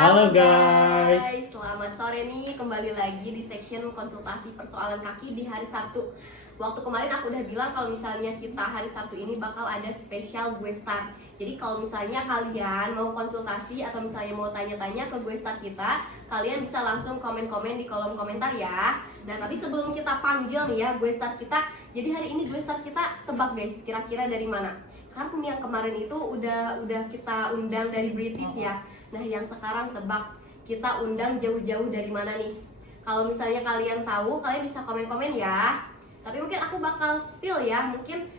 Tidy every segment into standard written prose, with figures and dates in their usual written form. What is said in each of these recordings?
Halo guys, selamat sore nih, kembali lagi di section konsultasi persoalan kaki di hari Sabtu. Waktu kemarin aku udah bilang kalau misalnya kita hari Sabtu ini bakal ada spesial gue start. Jadi kalau misalnya kalian mau konsultasi atau misalnya mau tanya-tanya ke gue start kita, kalian bisa langsung komen-komen di kolom komentar ya. Nah tapi sebelum kita panggil nih ya gue start kita, jadi hari ini gue start kita tebak guys, kira-kira dari mana? Karena yang kemarin itu udah kita undang dari British ya. Nah yang sekarang tebak kita undang jauh-jauh dari mana nih? Kalau misalnya kalian tahu, kalian bisa komen-komen ya. Tapi mungkin aku bakal spill ya. Mungkin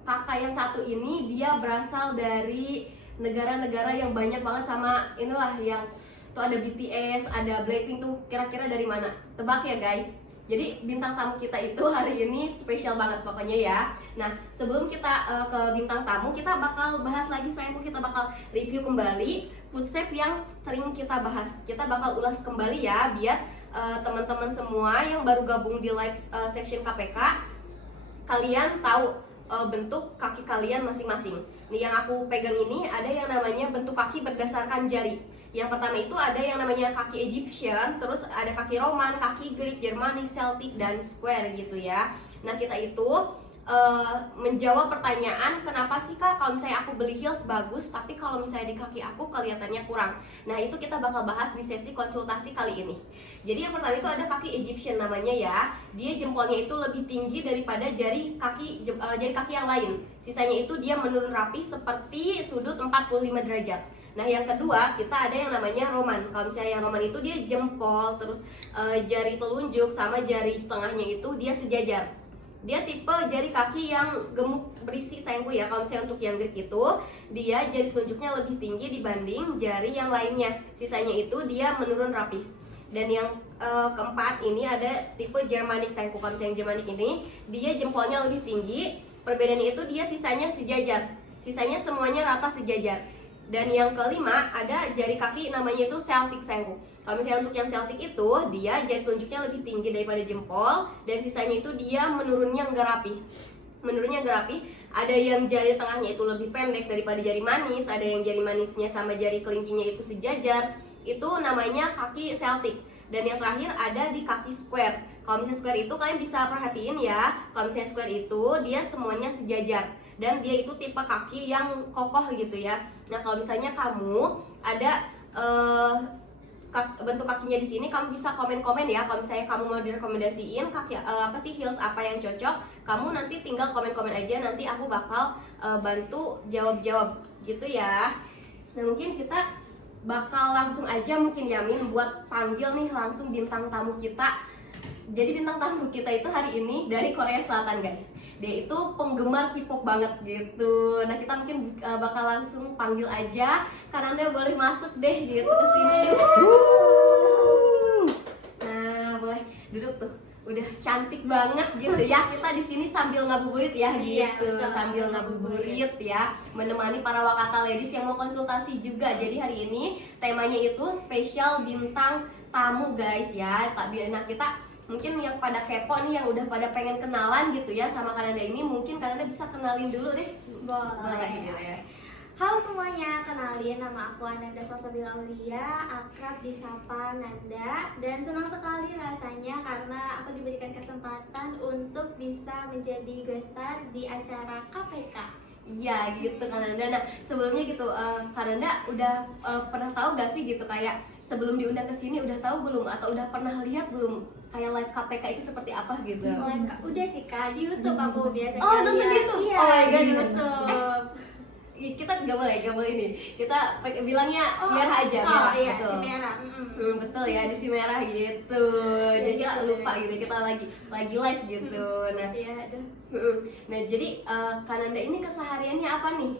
kakak yang satu ini dia berasal dari negara-negara yang banyak banget sama inilah yang tuh ada BTS, ada Blackpink tuh kira-kira dari mana? Tebak ya guys. Jadi bintang tamu kita itu hari ini spesial banget pokoknya ya. Nah sebelum kita ke bintang tamu, kita bakal bahas lagi sayangku, kita bakal review kembali footstep yang sering kita bahas. Kita bakal ulas kembali ya biar teman-teman semua yang baru gabung di live section KPK kalian tahu bentuk kaki kalian masing-masing. Nih yang aku pegang ini ada yang namanya bentuk kaki berdasarkan jari. Yang pertama itu ada yang namanya kaki Egyptian, terus ada kaki Roman, kaki Greek, Germanic, Celtic, dan Square gitu ya. Nah kita itu menjawab pertanyaan kenapa sih kak kalau misalnya aku beli heels bagus tapi kalau misalnya di kaki aku kelihatannya kurang. Nah itu kita bakal bahas di sesi konsultasi kali ini. Jadi yang pertama itu ada kaki Egyptian namanya ya. Dia jempolnya itu lebih tinggi daripada jari kaki yang lain. Sisanya itu dia menurun rapi seperti sudut 45 derajat. Nah yang kedua kita ada yang namanya Roman. Kalau misalnya yang Roman itu dia jempol terus jari telunjuk sama jari tengahnya itu dia sejajar. Dia tipe jari kaki yang gemuk berisi sayangku ya. Kalau misalnya untuk yang Greek itu dia jari telunjuknya lebih tinggi dibanding jari yang lainnya. Sisanya itu dia menurun rapi. Dan yang keempat ini ada tipe Germanic sayangku. Kalau misalnya yang Germanic ini dia jempolnya lebih tinggi. Perbedaannya itu dia sisanya sejajar. Sisanya semuanya rata sejajar. Dan yang kelima ada jari kaki namanya itu Celtic sayangku. Kalau misalnya untuk yang Celtic itu dia jari telunjuknya lebih tinggi daripada jempol dan sisanya itu dia menurunnya enggak rapi. Menurunnya enggak rapi. Ada yang jari tengahnya itu lebih pendek daripada jari manis, ada yang jari manisnya sama jari kelingkingnya itu sejajar. Itu namanya kaki Celtic. Dan yang terakhir ada di kaki Square. Kalau misalnya Square itu kalian bisa perhatiin ya. Kalau misalnya Square itu dia semuanya sejajar dan dia itu tipe kaki yang kokoh gitu ya. Nah kalau misalnya kamu ada bentuk kakinya di sini, kamu bisa komen-komen ya. Kalau misalnya kamu mau direkomendasiin kaki apa sih heels apa yang cocok, kamu nanti tinggal komen-komen aja. Nanti aku bakal bantu jawab-jawab gitu ya. Nah mungkin kita bakal langsung aja mungkin Yamin buat panggil nih langsung bintang tamu kita. Jadi bintang tamu kita itu hari ini dari Korea Selatan guys. Dia itu penggemar K-pop banget gitu. Nah kita mungkin bakal langsung panggil aja. Kananda boleh masuk deh gitu ke sini. Nah boleh duduk tuh. Udah cantik banget gitu ya. Kita di sini sambil ngabuburit ya gitu. Sambil ngabuburit ya. Menemani para Wakata ladies yang mau konsultasi juga. Jadi hari ini temanya itu spesial bintang tamu guys ya. Nah kita mungkin yang pada kepo nih, yang udah pada pengen kenalan gitu ya sama Kananda ini, mungkin Kananda bisa kenalin dulu deh. Boleh ya. Halo semuanya, kenalin nama aku Ananda Salsabila Aulia, akrab disapa Nanda. Dan senang sekali rasanya karena aku diberikan kesempatan untuk bisa menjadi guest star di acara KPK. Iya gitu Kananda. Nah sebelumnya gitu Kananda udah pernah tahu gak sih gitu kayak sebelum diundang ke sini udah tahu belum atau udah pernah lihat belum kayak live KPK itu seperti apa gitu? Udah sih kak, di YouTube aku biasanya. Oh nonton di YouTube? Iya, Oh my god di gitu. YouTube. Kita nggak boleh ini. Kita bilangnya merah aja. Oh Merah, iya, betul. si merah. Betul ya, di si merah gitu. Jadi nggak lupa gitu, kita lagi live gitu. Nah, Iya, aduh. nah jadi Kananda ini kesehariannya apa nih?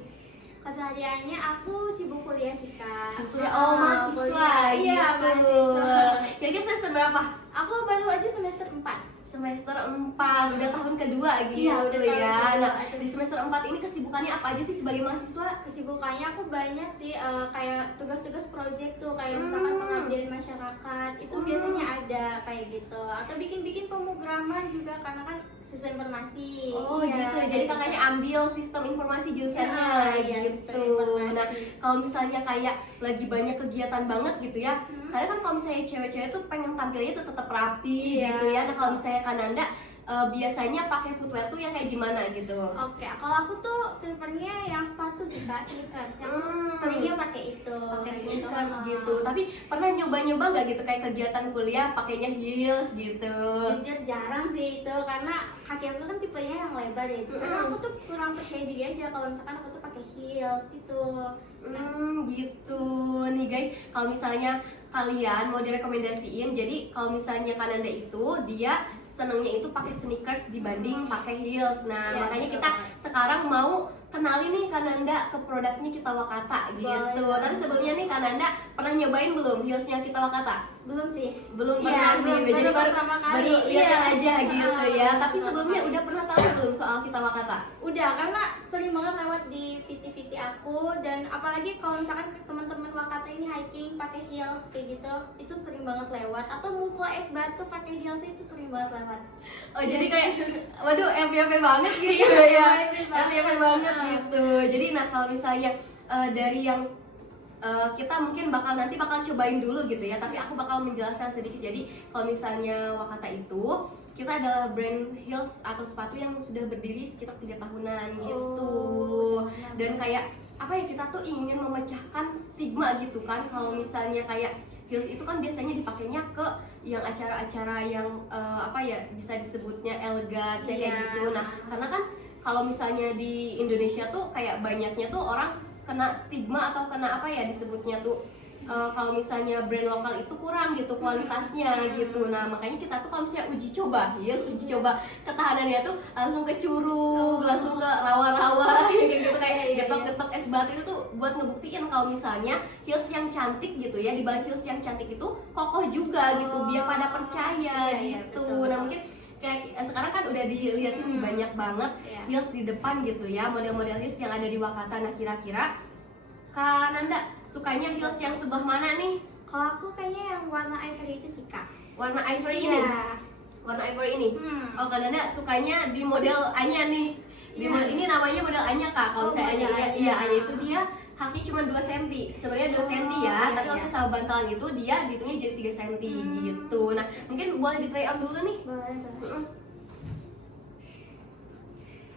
Kesehariannya aku sibuk kuliah sih kak. Oh mahasiswa kuliah. gitu. Iya mahasiswa. Kira-kira semester berapa? Aku baru aja semester 4. Semester 4, udah tahun kedua gitu Iya, udah tahun ya. kedua. Nah, di semester 4 ini kesibukannya apa aja sih sebagai mahasiswa? Kesibukannya aku banyak sih, kayak tugas-tugas project tuh, kayak misalkan pengabdian masyarakat itu biasanya ada kayak gitu, atau bikin-bikin pemrograman juga karena kan sistem informasi. Oh Iya, gitu, jadi kakaknya ambil sistem informasi jurusannya iya, gitu. sistem informasi. Nah kalau misalnya kayak lagi banyak kegiatan banget gitu ya, karena kan kalau misalnya cewek-cewek tuh pengen tampilnya tuh tetap rapi Iya. gitu ya. Nah kalau misalnya Kananda biasanya pakai footwear tuh yang kayak gimana gitu? Oke, kalau aku tuh prefernya yang sepatu sih kak, sneakers. Yang seringnya pakai itu. Pakai kayak sneakers Ah. gitu. Tapi pernah nyoba-nyoba nggak gitu kayak kegiatan kuliah pakainya heels gitu? Jujur jarang sih itu, karena kaki aku kan tipenya yang lebar ya. Jadi aku tuh kurang percaya diri aja kalau misalkan aku tuh pakai heels gitu. Gitu nih guys, kalau misalnya kalian mau direkomendasiin, jadi kalau misalnya Kananda itu dia senengnya itu pakai sneakers dibanding pakai heels. Nah Ya, makanya betul. kita sekarang mau kenalin nih Kananda ke produknya Kita Wakata gitu. Boleh. Tapi sebelumnya nih Kananda pernah nyobain belum heelsnya Kita Wakata? Belum sih. Belum Iya, pernah belum, nih, jadi baru pertama kali. baru lihat Iya. aja gitu ya. Tapi Pertama sebelumnya kali. udah pernah tahu belum soal Kita Wakata? Udah, karena sering banget lewat di VT-VT aku, dan apalagi kalau misalkan teman-teman Wakata ini hiking pakai heels kayak gitu, itu sering banget lewat. Atau mukul es batu pakai heels itu sering banget lewat. Oh jadi kayak waduh FYP banget gitu Iya, ya. FYP banget. FYP banget Ah. gitu. Jadi nah kalau misalnya dari yang kita mungkin nanti bakal cobain dulu gitu ya, tapi aku bakal menjelaskan sedikit. Jadi kalau misalnya Wakata itu kita adalah brand heels atau sepatu yang sudah berdiri sekitar 3 tahunan gitu. Dan kayak apa ya, kita tuh ingin memecahkan stigma gitu kan, kalau misalnya kayak heels itu kan biasanya dipakainya ke yang acara-acara yang apa ya, bisa disebutnya elegan kayak Iya. gitu. Nah karena kan kalau misalnya di Indonesia tuh kayak banyaknya tuh orang kena stigma atau kena apa ya disebutnya tuh kalau misalnya brand lokal itu kurang gitu kualitasnya gitu. Nah makanya kita tuh kalau misalnya uji coba ketahanannya tuh langsung ke curug, langsung ke rawa-rawa gitu kayak getok-getok es batu. Itu tuh buat ngebuktiin kalau misalnya heels yang cantik gitu ya, di balik heels yang cantik itu kokoh juga gitu, biar pada percaya Iya, gitu. betul. Nah mungkin kayak sekarang kan udah dilihatin nih banyak banget Iya. heels di depan gitu ya, model-model heels yang ada di Wakata. Nah kira-kira Kak Nanda sukanya heels yang sebelah mana nih? Kalau aku kayaknya yang warna ivory itu sih kak. Warna ivory ini? Iya. Warna ivory ini? Oh Kak Nanda sukanya di model Anya nih. Di Iya. model ini namanya model Anya Kak. Kalau Oh, saya Anya, model iya Anya. Anya itu dia haknya cuma 2 cm. Sebenarnya 2 cm ya, iya, tapi kalau iya. sama bantalan itu dia dihitungnya jadi 3 cm gitu. Nah mungkin boleh di try on dulu nih. Boleh.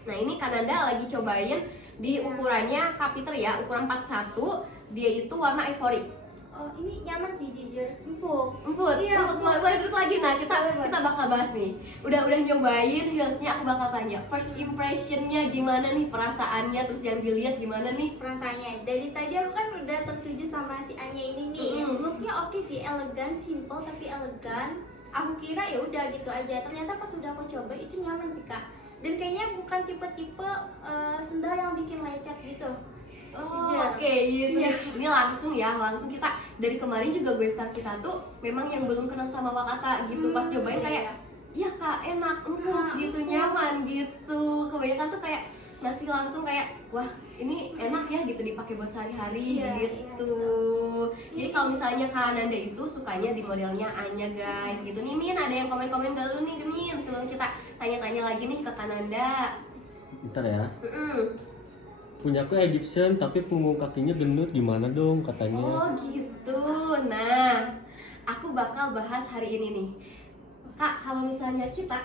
Nah ini Kananda lagi cobain di ukurannya Kapiter ya, ukuran 41. Dia itu warna ivory. Oh ini nyaman sih jujur, empuk. Empuk, Iya, boleh duduk lagi. Nah Boleh. kita bakal bahas nih. Udah nyobain heelsnya, aku bakal tanya first impressionnya gimana nih, perasaannya, terus yang dilihat gimana nih? Perasaannya dari tadi aku kan udah tertuju sama si Anya ini nih. Looknya oke sih, elegan, simple tapi elegan. Aku kira ya udah gitu aja. Ternyata pas udah aku coba itu nyaman sih kak. Dan kayaknya bukan tipe-tipe sendal yang bikin lecet gitu. Oh, Iya. oke gitu. Iya. Ini langsung kita dari kemarin juga gue start kita tuh memang yang belum kenal sama Wakata gitu. Pas cobain kayak iya kak, enak, empuk gitu, nyaman gitu. Kebanyakan tuh kayak ngasih langsung kayak wah ini enak ya gitu dipakai buat sehari-hari Iya, gitu. Jadi kalau misalnya Kak Nanda itu sukanya di modelnya Anya guys gitu. Nih Min, ada yang komen-komen dulu nih Min sebelum kita tanya-tanya lagi nih ke Kak Nanda. Bentar ya. Mm-mm. Punya aku Egyptian tapi punggung kakinya gendut, gimana dong katanya? Oh gitu. Nah, aku bakal bahas hari ini nih. Kak, kalau misalnya kita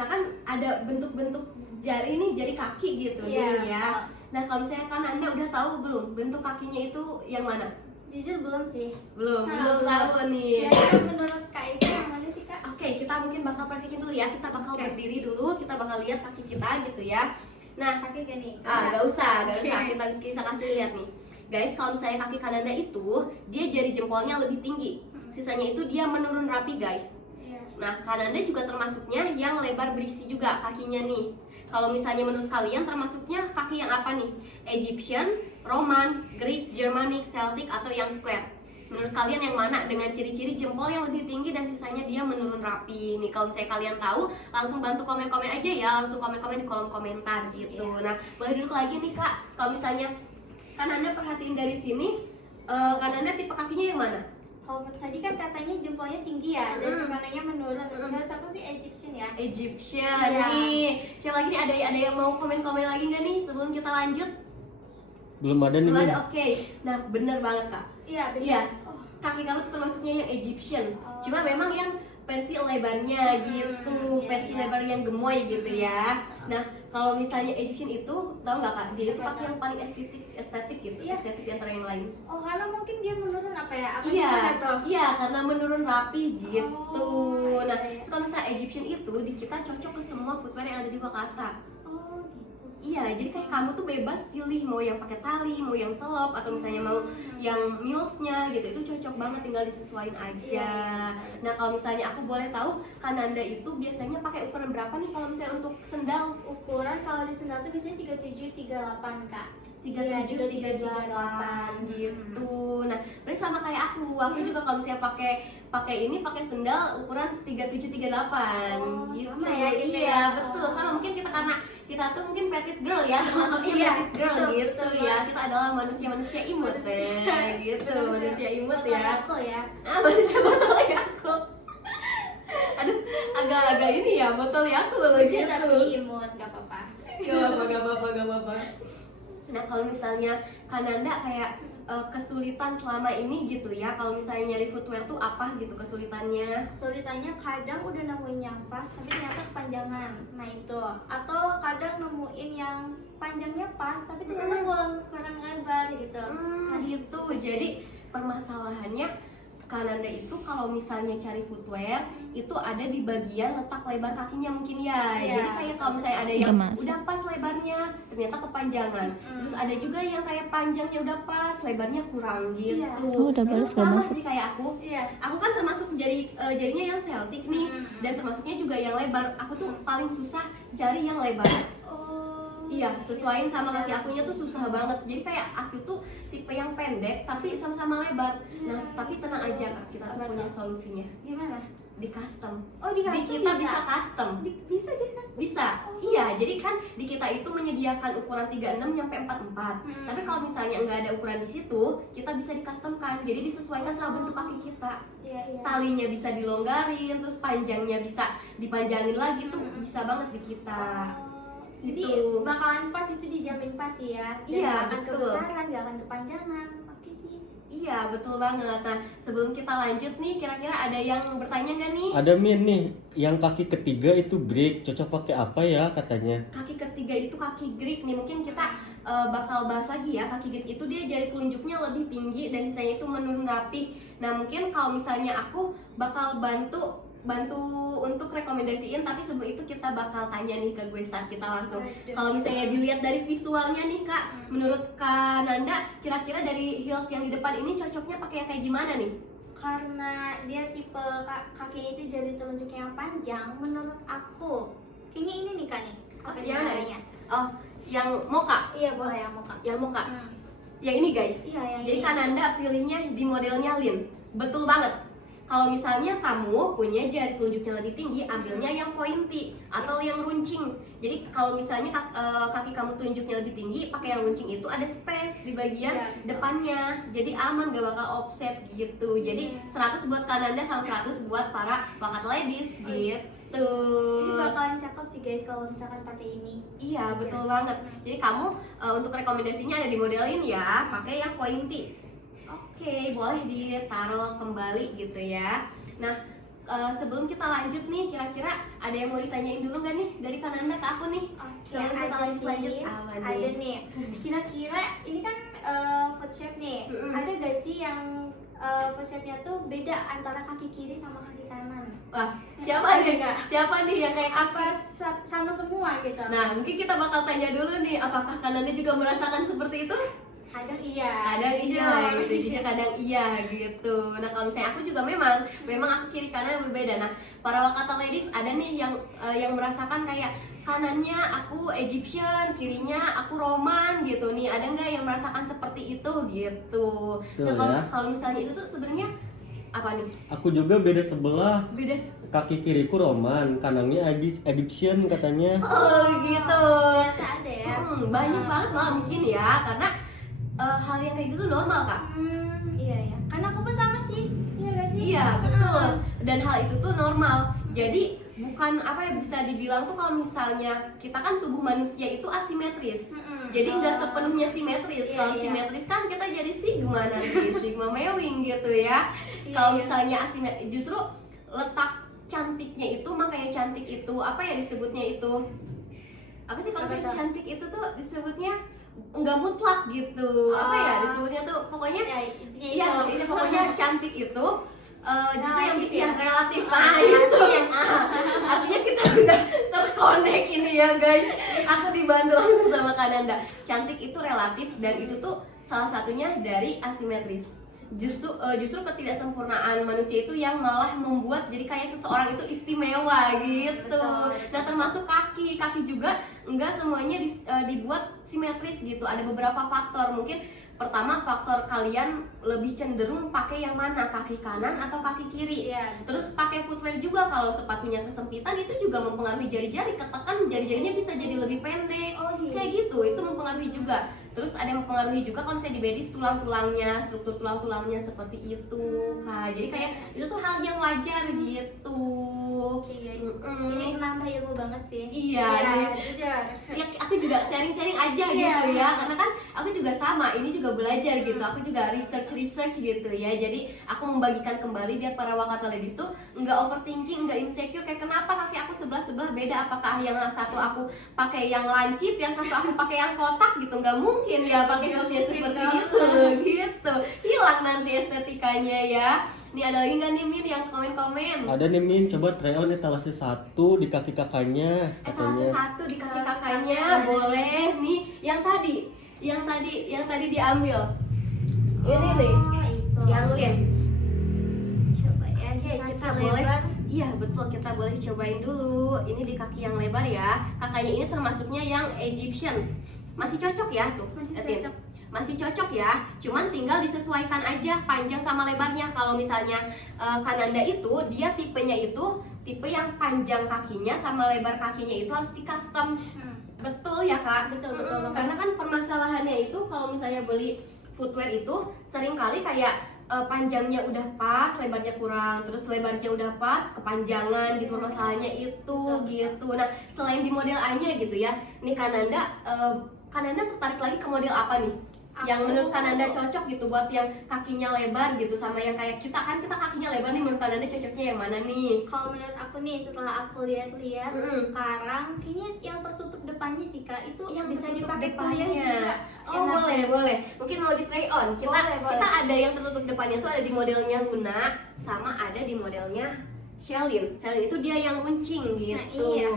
kan ada bentuk-bentuk jari nih, jari kaki gitu nih ya. Nah, kalau misalnya kan Anda udah tahu belum bentuk kakinya itu yang mana? Jujur belum sih. Belum Belum. tahu nih. Kira-kira menurut kak itu yang mana sih kak? Oke, kita mungkin bakal praktekin dulu ya. Kita bakal berdiri dulu, kita bakal lihat kaki kita gitu ya. Nah, Pakai gak nih? gak usah. Oke. Kita bisa kasih lihat nih. Guys, kalau misalnya kaki Kananda itu dia jari jempolnya lebih tinggi. Sisanya itu dia menurun rapi, guys. Iya. Nah, Kananda juga termasuknya yang lebar berisi juga kakinya nih. Kalau misalnya menurut kalian termasuknya kaki yang apa nih? Egyptian, Roman, Greek, Germanic, Celtic, atau yang square? Menurut kalian yang mana dengan ciri-ciri jempol yang lebih tinggi dan sisanya dia menurun rapi? Nih kalau misalnya kalian tahu, langsung bantu komen-komen aja ya, langsung komen-komen di kolom komentar gitu. Nah, boleh duduk lagi nih Kak. Kalau misalnya kan Anda perhatiin dari sini, kan Anda tipe kakinya yang mana? kalau tadi kan katanya jempolnya tinggi ya, dan Mm-mm. kesananya menurun. Mm-mm. Menurut aku sih Egyptian ya. Egyptian Iya. nih. Siapa lagi nih, ada yang mau komen-komen lagi nggak nih sebelum kita lanjut? Belum ada nih. Belum Min. ada, oke. Nah, bener banget Kak. Iya, benar. Iya. Oh, Kaki kamu tuh termasuknya yang Egyptian. Oh. Cuma memang yang versi lebarnya gitu, iya, versi iya. lebar yang gemoy gitu ya. Nah, kalau misalnya Egyptian itu, tahu nggak Kak? Dia itu Apa pakai tuh? yang paling estetik gitu, Iya. estetik di antara yang lain. Oh, karena mungkin dia menurun apa ya? Apa Iya, gimana tuh? iya, karena menurun rapi gitu. Oh, Nah, iya, iya. terus kalau misalnya Egyptian itu di kita cocok ke semua footwear yang ada di Wakata. Oh, gitu. Iya, jadi kayak kamu tuh bebas pilih mau yang pakai tali, mau yang selop, atau misalnya mau yang mulesnya gitu, itu cocok banget, tinggal disesuaikan aja. Iya. Nah, kalau misalnya aku boleh tahu, Kananda itu biasanya pakai ukuran berapa nih kalau misalnya untuk sendal? Ukuran kalau di sendal tuh biasanya 37 38, Kak. 37, 38 gitu. Nah, berarti sama kayak aku juga kalau misalnya pakai sendal ukuran 37, 38 Oh, gitu. sama ya, gitu Iya, ya. betul. Oh. Sama mungkin kita tuh mungkin petite girl ya, termasuknya Iya, petite girl betul, gitu betul ya. banget. Kita adalah manusia imut gitu, manusia imut Botol ya. Yakult ya. Manusia botol Yakult. Aduh, agak ini ya, botol Yakult loh Lucu gitu. tapi imut, gak apa-apa. Gak apa-apa. Nah, kalau misalnya Kananda kayak kesulitan selama ini gitu ya, kalau misalnya nyari footwear tuh apa gitu kesulitannya? Kesulitannya kadang udah nemuin yang pas tapi ternyata kepanjangan. Nah itu. Atau kadang nemuin yang panjangnya pas tapi ternyata kurang lebar gitu. Gitu. Jadi permasalahannya Kananda itu kalau misalnya cari footwear itu ada di bagian letak lebar kakinya mungkin ya. Iya. Jadi kayak kalau misalnya ada yang Nggak masuk. udah pas lebarnya ternyata kepanjangan. Terus ada juga yang kayak panjangnya udah pas, lebarnya kurang gitu. Iya. Oh, udah balas, nggak Sama masuk. sih kayak aku. Iya. Aku kan termasuk jarinya yang Celtic nih, dan termasuknya juga yang lebar. Aku tuh paling susah cari yang lebar. Oh. Iya, sesuaiin sama kaki akunya tuh susah banget. Jadi kayak aku tuh tipe yang pendek tapi sama-sama lebar. Nah, tapi tenang aja Kak, kita tuh Apa punya tuh? solusinya. Gimana? Di custom. Oh di custom Kita bisa custom. Bisa di custom. Bisa. Iya, jadi kan di kita itu menyediakan ukuran 36 sampai 44. Tapi kalau misalnya nggak ada ukuran di situ, kita bisa di-customkan. Jadi disesuaikan sama bentuk kaki kita. Iya, iya. Talinya bisa dilonggarin, terus panjangnya bisa dipanjangin lagi tuh bisa banget di kita. Jadi Gitu. bakalan pas, itu dijamin pas ya. Dan Iya, nggak akan betul. kebesaran, nggak akan kepanjangan. Oke sih. Iya, betul banget. Nah, sebelum kita lanjut nih, kira-kira ada yang bertanya nggak nih? Ada Min nih, yang kaki ketiga itu break, cocok pakai apa ya katanya? Kaki ketiga itu kaki Greek nih, mungkin kita bakal bahas lagi ya. Kaki Greek itu dia jari telunjuknya lebih tinggi dan sisanya itu menurun rapi. Nah, mungkin kalau misalnya aku bakal bantu untuk rekomendasiin, tapi sebelum itu kita bakal tanya nih ke gue start kita langsung. Waduh. Kalau misalnya dilihat dari visualnya nih Kak, menurut Kak Nanda kira-kira dari heels yang di depan ini cocoknya pakai yang kayak gimana nih? Karena dia tipe kakinya itu jari telunjuknya yang panjang, menurut aku kayaknya ini nih Kak nih. Apa yang mana? namanya? Oh, yang mocha. Iya boleh yang muka. Yang mocha. Yang ini guys. Iya yang Jadi ini. Kak Nanda pilihnya di modelnya Lin. Betul banget. Kalau misalnya kamu punya jari telunjuknya lebih tinggi, ambilnya yang pointy atau yang runcing. Jadi kalau misalnya kaki kamu telunjuknya lebih tinggi, pakai yang runcing itu ada space di bagian Iya, betul. depannya. Jadi aman, gak bakal offset gitu. Jadi 100 buat Kak Nanda sama 100 buat para bakat ladies gitu. Ini bakalan cakep sih guys kalau misalkan pakai ini. Iya, betul banget. Jadi kamu untuk rekomendasinya ada di modelin ya, pakai yang pointy. Oke, boleh ditaruh kembali gitu ya. Nah, sebelum kita lanjut nih, kira-kira ada yang mau ditanyain dulu nggak nih dari Kak Nanda ke aku nih? Oke, Sebelum kita ada lanjut, sih. apa nih? Ada nih. Kira-kira ini kan foot shape nih. Mm-mm. Ada gak sih yang foot shape-nya tuh beda antara kaki kiri sama kaki kanan? Wah, siapa nih? Siapa nih yang kayak aku? Apa sama semua gitu? Nah, mungkin kita bakal tanya dulu nih, apakah Kak Nanda juga merasakan seperti itu? kadang iya. Kadang iya gitu, jujur kadang iya gitu. Nah, kalau misalnya aku juga memang aku kiri kanan berbeda. Nah, para Wakata ladies ada nih yang merasakan kayak kanannya aku Egyptian, kirinya aku Roman gitu nih. Ada nggak yang merasakan seperti itu gitu? Nah, Betul, ya. kalau misalnya itu tuh sebenarnya apa nih? Aku juga beda sebelah. Beda. Kaki kiriku Roman, kanannya Egyptian katanya. Oh gitu. Ternyata ada ya. Banyak banget malah mungkin ya, karena hal yang kayak gitu normal Kak. Iya ya. Karena aku pun sama sih. Iya betul. Dan hal itu tuh normal. Jadi bukan apa ya, bisa dibilang tuh kalau misalnya kita kan tubuh manusia itu asimetris. Jadi nggak sepenuhnya simetris. Kalau simetris kan kita jadi sigma nanti, sigma mewing gitu ya. Kalau misalnya asimetris, justru letak cantiknya itu, makanya cantik itu apa ya disebutnya itu? Apa sih konsep cantik itu tuh disebutnya nggak mutlak gitu. Apa ya disebutnya tuh pokoknya ini pokoknya cantik itu justru yang bikin relatif. Nah itu artinya kita sudah terkonek ini ya guys. Aku dibantu langsung sama Kananda. Cantik itu relatif dan itu tuh salah satunya dari asimetris. Justru ketidaksempurnaan manusia itu yang malah membuat jadi kayak seseorang itu istimewa gitu. Nah termasuk kaki juga enggak semuanya dibuat simetris gitu. Ada beberapa faktor. Mungkin pertama faktor kalian lebih cenderung pakai yang mana, kaki kanan atau kaki kiri. Terus pakai footwear juga, kalau sepatunya kesempitan itu juga mempengaruhi jari-jari, ketekan jari-jarinya bisa jadi lebih pendek. Kayak gitu, itu mempengaruhi juga. Terus ada yang mempengaruhi juga kalau misalnya di bedis tulang-tulangnya, struktur tulang-tulangnya seperti itu. Nah, jadi kayak itu tuh hal yang wajar gitu. Ini menambah ilmu banget sih. Iya, ya, aku juga sharing-sharing aja gitu ya, karena kan aku juga sama, ini juga belajar gitu, aku juga research gitu ya. Jadi aku membagikan kembali biar para Wakata ladies tuh nggak overthinking, nggak insecure kayak kenapa kaki aku sebelah beda, apakah yang satu aku pakai yang lancip, yang satu aku pakai yang kotak gitu. Nggak mungkin ya pakai heelsnya seperti itu gitu, hilang nanti estetikanya ya. Nih ada lagi nggak nih Min yang komen-komen? Ada nih Min, coba try on etalase 1 di kaki kakaknya katanya. Etalase 1 di kaki kakaknya boleh nih. Yang tadi diambil. Ini nih. Yang lihat. Coba ya, kita boleh. Iya betul, kita boleh cobain dulu. Ini di kaki yang lebar ya. Kakaknya ini termasuknya yang Egyptian. Masih cocok ya tuh. Masih cocok ya, cuman tinggal disesuaikan aja panjang sama lebarnya. Kalau misalnya Kananda itu dia tipenya itu tipe yang panjang kakinya sama lebar kakinya itu harus di custom. Betul ya Kak? Betul. Karena kan permasalahannya itu kalau misalnya beli footwear itu seringkali kayak panjangnya udah pas, lebarnya kurang, terus lebarnya udah pas, kepanjangan gitu. Masalahnya itu gitu. Nah selain di model A-nya gitu ya, nih Kananda tertarik lagi ke model apa nih? Yang menurut Kananda cocok gitu buat yang kakinya lebar gitu, sama yang kayak kita kakinya lebar nih, menurut Kananda cocoknya yang mana nih? Kalau menurut aku nih, setelah aku lihat-lihat sekarang kayaknya yang tertutup depannya sih Kak, itu yang bisa dipakai kuliah juga. Oh boleh. Mungkin mau di try on. Kita ada yang tertutup depannya tuh ada di modelnya Luna, sama ada di modelnya Shelin. Shelin itu dia yang runcing gitu. Nah, iya.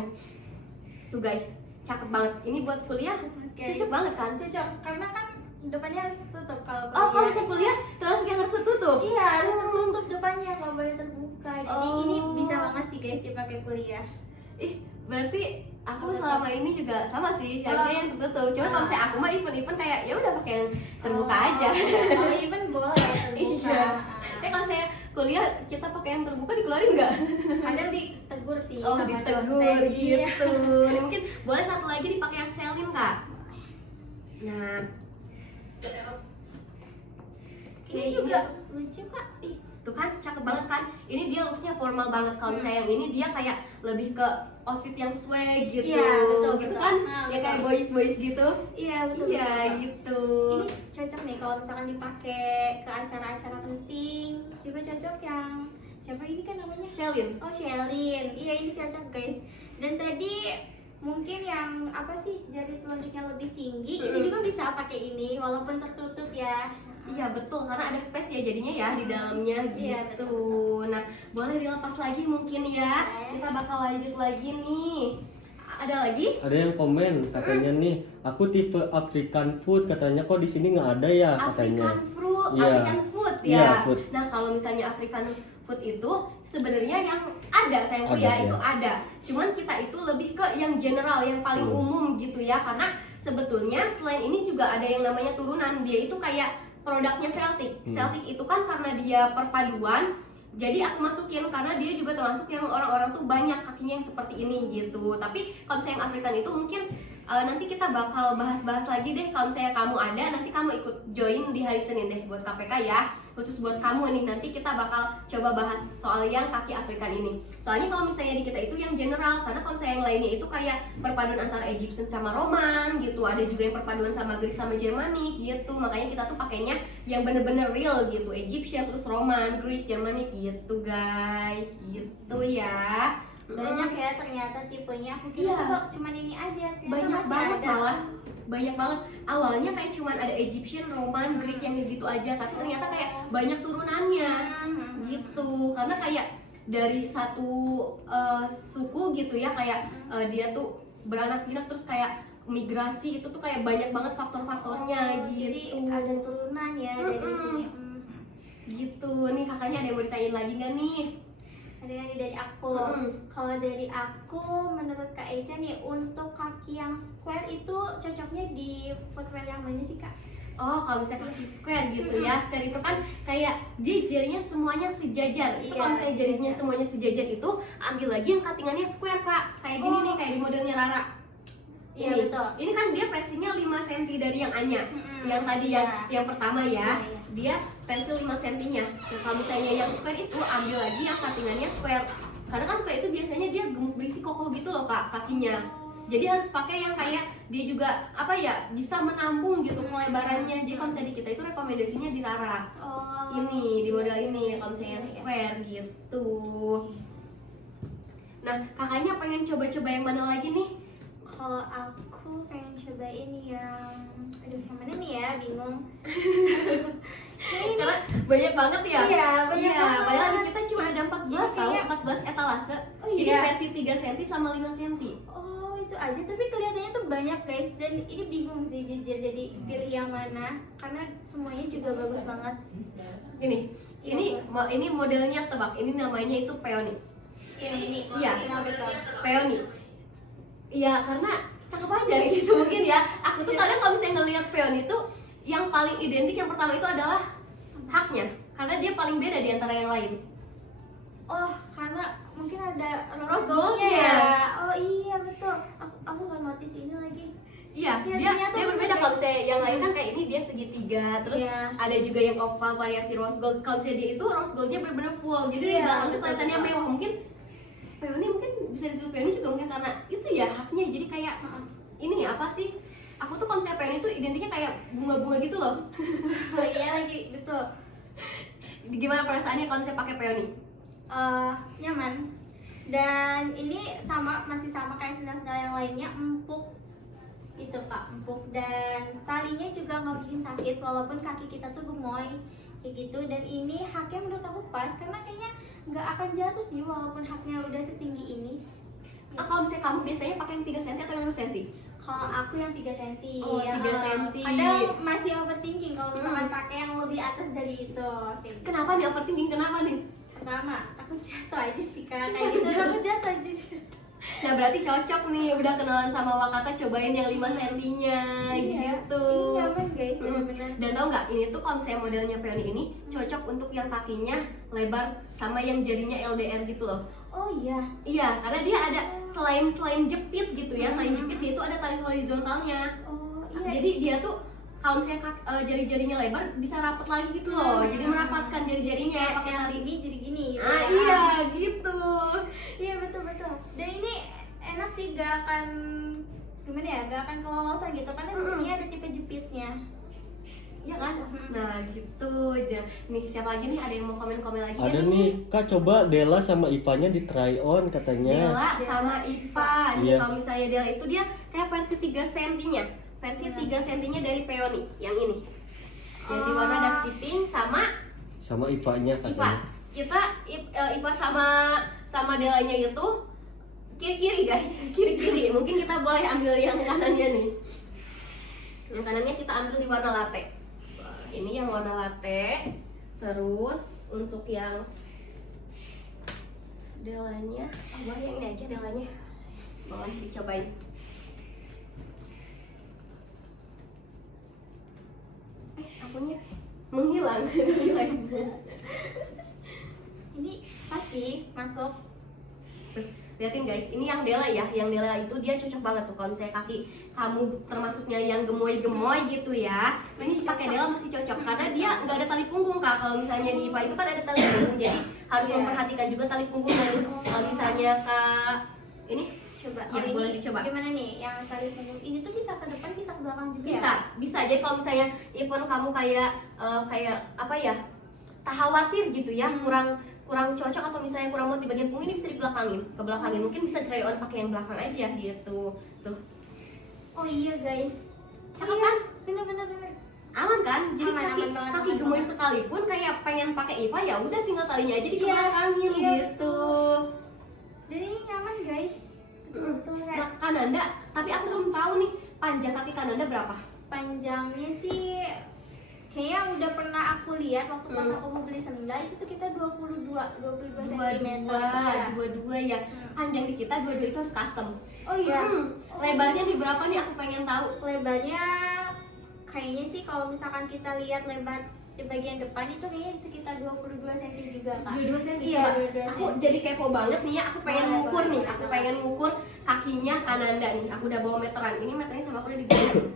Tuh guys, cakep banget. Ini buat kuliah cocok banget kan? Cocok, karena kan depannya harus tertutup kalau kuliah. Oh, kalau bisa kuliah terus yang harus tertutup? Iya, harus tertutup depannya, nggak boleh terbuka. Jadi ini bisa banget sih guys dipakai kuliah. Berarti aku selama ini juga sama sih, harusnya yang tertutup. Cuma kalau misalnya aku mah event kayak ya udah pakai yang terbuka aja. Kalau event boleh terbuka. Iya. Kalau saya kuliah kita pakai yang terbuka dikeluarin nggak? Kadang ditegur sih. Oh, sama ditegur dosen. gitu. Ini mungkin boleh satu lagi dipakai yang Selin Kak. Nah, ini juga lucu Kak. Tuh kan cakep banget kan. Ini dia looksnya formal banget. Kalau misalnya yang ini dia kayak lebih ke outfit yang swag gitu. Iya, betul, gitu betul. kan. Ya Betul. kayak boys gitu. Iya betul. Iya betul. gitu. Ini cocok nih kalau misalkan dipakai ke acara-acara penting. Juga cocok yang siapa ini kan namanya? Shelin. Oh Shelin. Iya ini cocok guys. Dan tadi mungkin yang apa sih jari telunjuknya lebih tinggi, ini juga bisa pakai ini walaupun tertutup ya. Iya betul, karena ada space ya jadinya ya di dalamnya gitu. Iya, betul. Nah, boleh dilepas lagi mungkin ya. Kita bakal lanjut lagi nih. Ada lagi? Ada yang komen katanya nih, aku tipe African food, katanya kok di sini nggak ada ya katanya. Iya. African food ya. Iya, food. Nah, kalau misalnya African food itu sebenarnya yang ada sayangku ya, itu ada. Cuman kita itu lebih ke yang general, yang paling umum gitu ya. Karena sebetulnya selain ini juga ada yang namanya turunan. Dia itu kayak produknya Celtic. Celtic itu kan karena dia perpaduan, jadi aku masukin karena dia juga termasuk yang orang-orang tuh banyak kakinya yang seperti ini gitu. Tapi kalau misalnya yang African itu mungkin nanti kita bakal bahas-bahas lagi deh. Kalau misalnya kamu ada, nanti kamu ikut join di hari Senin deh buat KPK ya. Khusus buat kamu nih, nanti kita bakal coba bahas soal yang kaki Afrikan ini. Soalnya kalau misalnya di kita itu yang general, karena kalau misalnya yang lainnya itu kayak perpaduan antara Egyptian sama Roman gitu. Ada juga yang perpaduan sama Greek sama Germanic gitu. Makanya kita tuh pakainya yang bener-bener real gitu, Egyptian terus Roman, Greek, Germanic gitu guys. Gitu ya. Banyak ya ternyata tipenya. Aku kira Iya. kok cuman ini aja. Ternyata Banyak masih banget ada. malah, banyak banget. Awalnya kayak cuman ada Egyptian, Roman, Greek yang kayak gitu aja, tapi ternyata kayak banyak turunannya gitu. Karena kayak dari satu suku gitu ya, kayak dia tuh beranak pinak terus kayak migrasi itu tuh kayak banyak banget faktor-faktornya Jadi gitu. ada turunan ya dari sini. Gitu. Nih kakaknya ada yang mau ditanyain lagi nggak nih? Ada yang dari aku. Kalau dari aku, menurut Kak Eca nih, untuk kaki yang square itu cocoknya di footwear yang mana sih Kak? Oh, kalau misalnya kaki square gitu ya, square itu kan kayak jarinya semuanya sejajar. Itu Iya, kalau misalnya jarinya sejajar. semuanya sejajar itu, ambil lagi yang cuttingannya square kak. Kayak gini nih, kayak di modelnya Rara. Iya, Ini, betul. ini kan dia versinya 5 cm dari yang Anya. Yang tadi Iya. yang pertama ya, Iya. dia pensil 5 cm-nya. Nah, kalau misalnya yang square itu ambil lagi yang cuttingannya square. Karena kan square itu biasanya dia gemuk berisi kokoh gitu loh kak kakinya. Jadi harus pakai yang kayak dia juga apa ya bisa menampung gitu kelebarannya. Jadi kalau misalnya di kita itu rekomendasinya di Rara. Oh. Ini di model ini kalau misalnya yang square gitu. Nah kakaknya pengen coba-coba yang mana lagi nih? Kalau aku pengen coba ini yang, aduh yang mana nih ya, bingung. Karena banyak banget ya. Iya, banyak Iya, banget. padahal di kita cuma ada 14 Iya, tahu, kayak- 14 etalase. Oh, Jadi iya. versi 3 cm sama 5 cm. Oh itu aja, tapi kelihatannya tuh banyak guys. Dan ini bingung sih jujur, jadi pilih yang mana. Karena semuanya juga bagus banget. Ini modelnya tebak. Ini namanya itu peony. Ini Iya. kenapa tuh? Peony. Iya, karena cakep aja gitu mungkin ya. Aku tuh kadang kalau misalnya ngelihat peony itu yang paling identik yang pertama itu adalah haknya. Karena dia paling beda di antara yang lain. Oh, karena mungkin ada Rose rose goldnya. goldnya ya. Oh iya betul. Aku nggak notice ini lagi. Iya, Iya, dia ternyata berbeda. berbeda. Kalau misalnya yang lain kan kayak ini dia segitiga, terus Iya. ada juga yang oval variasi rose gold. Kalau misalnya dia itu rose goldnya benar-benar full. Jadi di Iya, belakang tuh betul, kelihatannya betul. mewah. Mungkin peony mungkin bisa disebut peony juga mungkin karena itu ya haknya. Jadi kayak ini apa sih? Aku tuh konsep peony itu identiknya kayak bunga-bunga gitu loh. Oh iya lagi betul. Gimana perasaannya konsep pakai peony? Nyaman. Dan ini masih sama kayak sendal-sendal yang lainnya, empuk gitu kak, empuk, dan talinya juga nggak bikin sakit walaupun kaki kita tuh gemoy kayak gitu. Dan ini haknya menurut aku pas karena kayaknya nggak akan jatuh sih walaupun haknya udah setinggi ini. Kalau misalnya kamu biasanya pakai yang 3 cm atau yang 5 cm? Kalau aku yang 3 cm. Oh, 3 cm. Kadang masih overthinking kalau misalkan pakai yang lebih atas dari itu. Kayak gitu. Kenapa nih overthinking? Kenapa nih? Pertama, takut jatuh aja sih kak, kayak gitu. Takut jatuh jujur. Nah berarti cocok nih, udah kenalan sama Wakata, cobain yang 5 cm-nya gitu. Ini nyaman guys, Mm. bener-bener. Dan tau nggak, ini tuh kalau misalnya modelnya peony ini cocok untuk yang kakinya lebar sama yang jarinya LDR gitu loh. Oh iya. Iya, karena dia ada selain jepit gitu ya, selain jepit dia tuh ada tali horizontalnya. Oh iya. Jadi dia tuh kalau misalnya jari-jarinya lebar bisa rapet lagi gitu loh. Jadi merapatkan jari-jarinya pakai yang tali. ini jadi gini. Gitu Ah ya. iya gitu. Iya betul betul. Dan ini enak sih, gak akan gimana ya, gak akan kelolosan gitu karena di sini ada tipe jepitnya. Iya kan? Nah gitu aja. Nih siapa lagi nih, ada yang mau komen-komen lagi Ada nggak nih, Kak coba Dela sama Ipanya di try on katanya. Dela sama Ipa. Nih Iya. kalau misalnya Dela itu dia kayak versi 3 cm-nya. Versi 3 cm-nya dari peony yang ini. Jadi warna dusty pink sama Sama Ipanya Ipa. katanya. Kita Ipa sama Delanya itu kiri-kiri guys, kiri-kiri. Mungkin kita boleh ambil yang kanannya nih. Yang kanannya kita ambil di warna latte. Ini yang warna latte. Terus untuk yang Delanya, boleh yang ini aja Delanya. Boleh dicobain. Akunnya menghilang. Ini pasti masuk. liatin guys, ini yang Dela ya, yang Dela itu dia cocok banget tuh kalau misalnya kaki kamu termasuknya yang gemoy-gemoy gitu ya, ini pakai Dela masih cocok karena dia nggak ada tali punggung kak. Kalau misalnya di IPA itu kan ada tali punggung, jadi harus memperhatikan juga tali punggung. Dan kalau misalnya kak ini Coba. ya, ini boleh dicoba. Gimana nih yang tali punggung ini tuh bisa ke depan bisa ke belakang juga Bisa, bisa. Jadi kalau misalnya even kamu kayak apa ya, tak khawatir gitu ya, kurang cocok atau misalnya kurang mau di bagian punggung, ini bisa ke belakangin. Mungkin bisa try on pakai yang belakang aja gitu. Tuh. Oh iya guys. Cakep kan? Bener. Aman kan? Jadi Aman banget, kaki aman gemoy banget. sekalipun kayak pengen pakai IPA ya udah tinggal talinya aja Iya, dikebelakangin iya, gitu. Jadi nyaman guys. Betul Nah, kayak Kananda, tapi aku belum tahu nih panjang kaki Kananda berapa? panjangnya sih kayaknya udah pernah aku lihat waktu pas aku mau beli sendal itu sekitar 22 cm. Dua ya. Panjang di kita dua itu harus custom. Oh iya. Lebarnya di berapa nih? Aku pengen tahu. Lebarnya kayaknya sih kalau misalkan kita lihat lebar di bagian depan itu kayaknya sekitar 22 cm juga kak. 22 cm. Iya, Coba. 22 Aku cm. jadi kepo banget nih ya. Aku pengen Boleh, ngukur boleh, nih. boleh. Aku pengen ngukur kakinya Kananda nih. Aku udah bawa meteran. Ini meternya sama aku udah digoyang.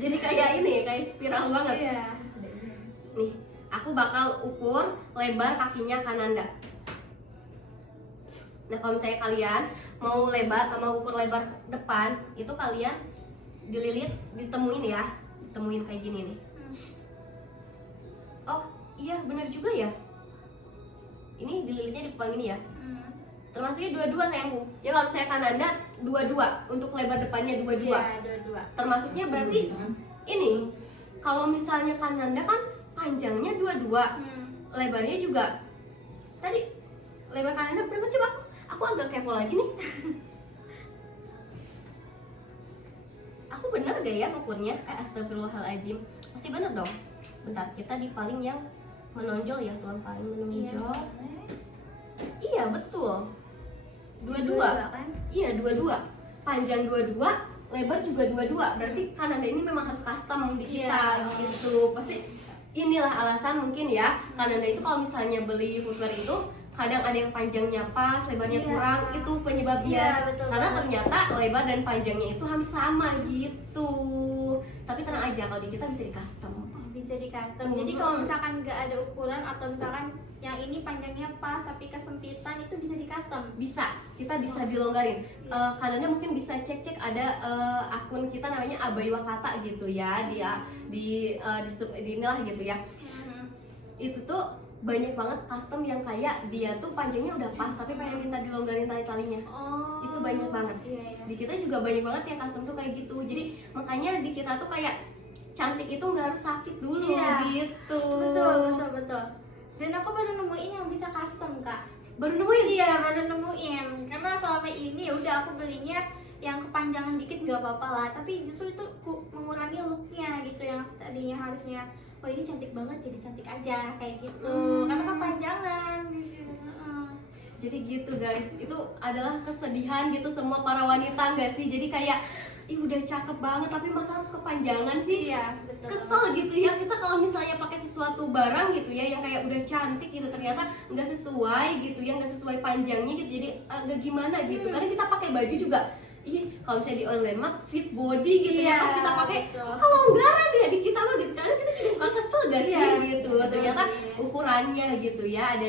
jadi kayak ini, kayak spiral banget. Iya. Nih, aku bakal ukur lebar kakinya Kananda. Nah, kalau misalnya kalian mau ukur lebar depan, itu kalian dililit, ditemuin ya. Ditemuin kayak gini nih. Oh, iya benar juga ya. Ini dililitnya di depan ini ya. Termasuknya 22 sayangku. Ya kalau misalnya Kananda 22 untuk lebar depannya 22. Iya, 22. Termasuknya berarti ini kalau misalnya Kananda kan panjangnya 22, lebarnya juga tadi lebar Kananda berapa sih? Aku agak kepo lagi nih. Aku bener deh ya ukurnya. Astagfirullahaladzim. Pasti bener dong. Bentar, kita di paling yang menonjol ya, tuan paling menonjol. Iya betul. 22 kan? Iya 22. Panjang 22, lebar juga 22. Berarti Kananda ini memang harus custom di kita gitu. Pasti inilah alasan mungkin ya Kananda itu kalau misalnya beli footwear itu kadang ada yang panjangnya pas, lebarnya kurang, itu penyebabnya. Betul, Karena ternyata lebar dan panjangnya itu hampir sama gitu. Tapi tenang aja, kalau di kita bisa di custom. Bisa di custom. Jadi kalau misalkan nggak ada ukuran atau misalkan yang ini panjangnya pas tapi kesempitan itu bisa di custom. Bisa, kita bisa dilonggarin. Kananda mungkin bisa cek ada akun kita namanya Abai Wakata gitu ya, dia di inilah gitu ya. Itu tuh banyak banget custom yang kayak dia tuh panjangnya udah pas tapi pengen minta dilonggarin tali-talinya. Itu banyak banget. Di kita juga banyak banget yang custom tuh kayak gitu. Jadi makanya di kita tuh kayak cantik itu nggak harus sakit dulu gitu. Betul. Dan aku baru nemuin yang bisa custom kak. Baru nemuin? Iya baru nemuin. Karena selama ini ya udah aku belinya yang kepanjangan dikit nggak apa-apa lah. Tapi justru itu mengurangi looknya gitu, yang tadinya harusnya oh ini cantik banget jadi cantik aja kayak gitu. Karena kepanjangan. Jadi gitu guys, itu adalah kesedihan gitu semua para wanita nggak sih? Jadi kayak ih udah cakep banget tapi masa harus kepanjangan sih? Iya, betul. Kesel gitu ya kita kalau misalnya pakai sesuatu barang gitu ya yang kayak udah cantik gitu ternyata nggak sesuai gitu ya, nggak sesuai panjangnya gitu, jadi agak gimana gitu. Karena kita pakai baju juga, kalau misalnya di online mah fit body gitu ya, pas kita pakai kalau longgaran ya di kita mah gitu. Karena kita juga suka kesel gak sih gitu. Ternyata ukurannya gitu ya, ada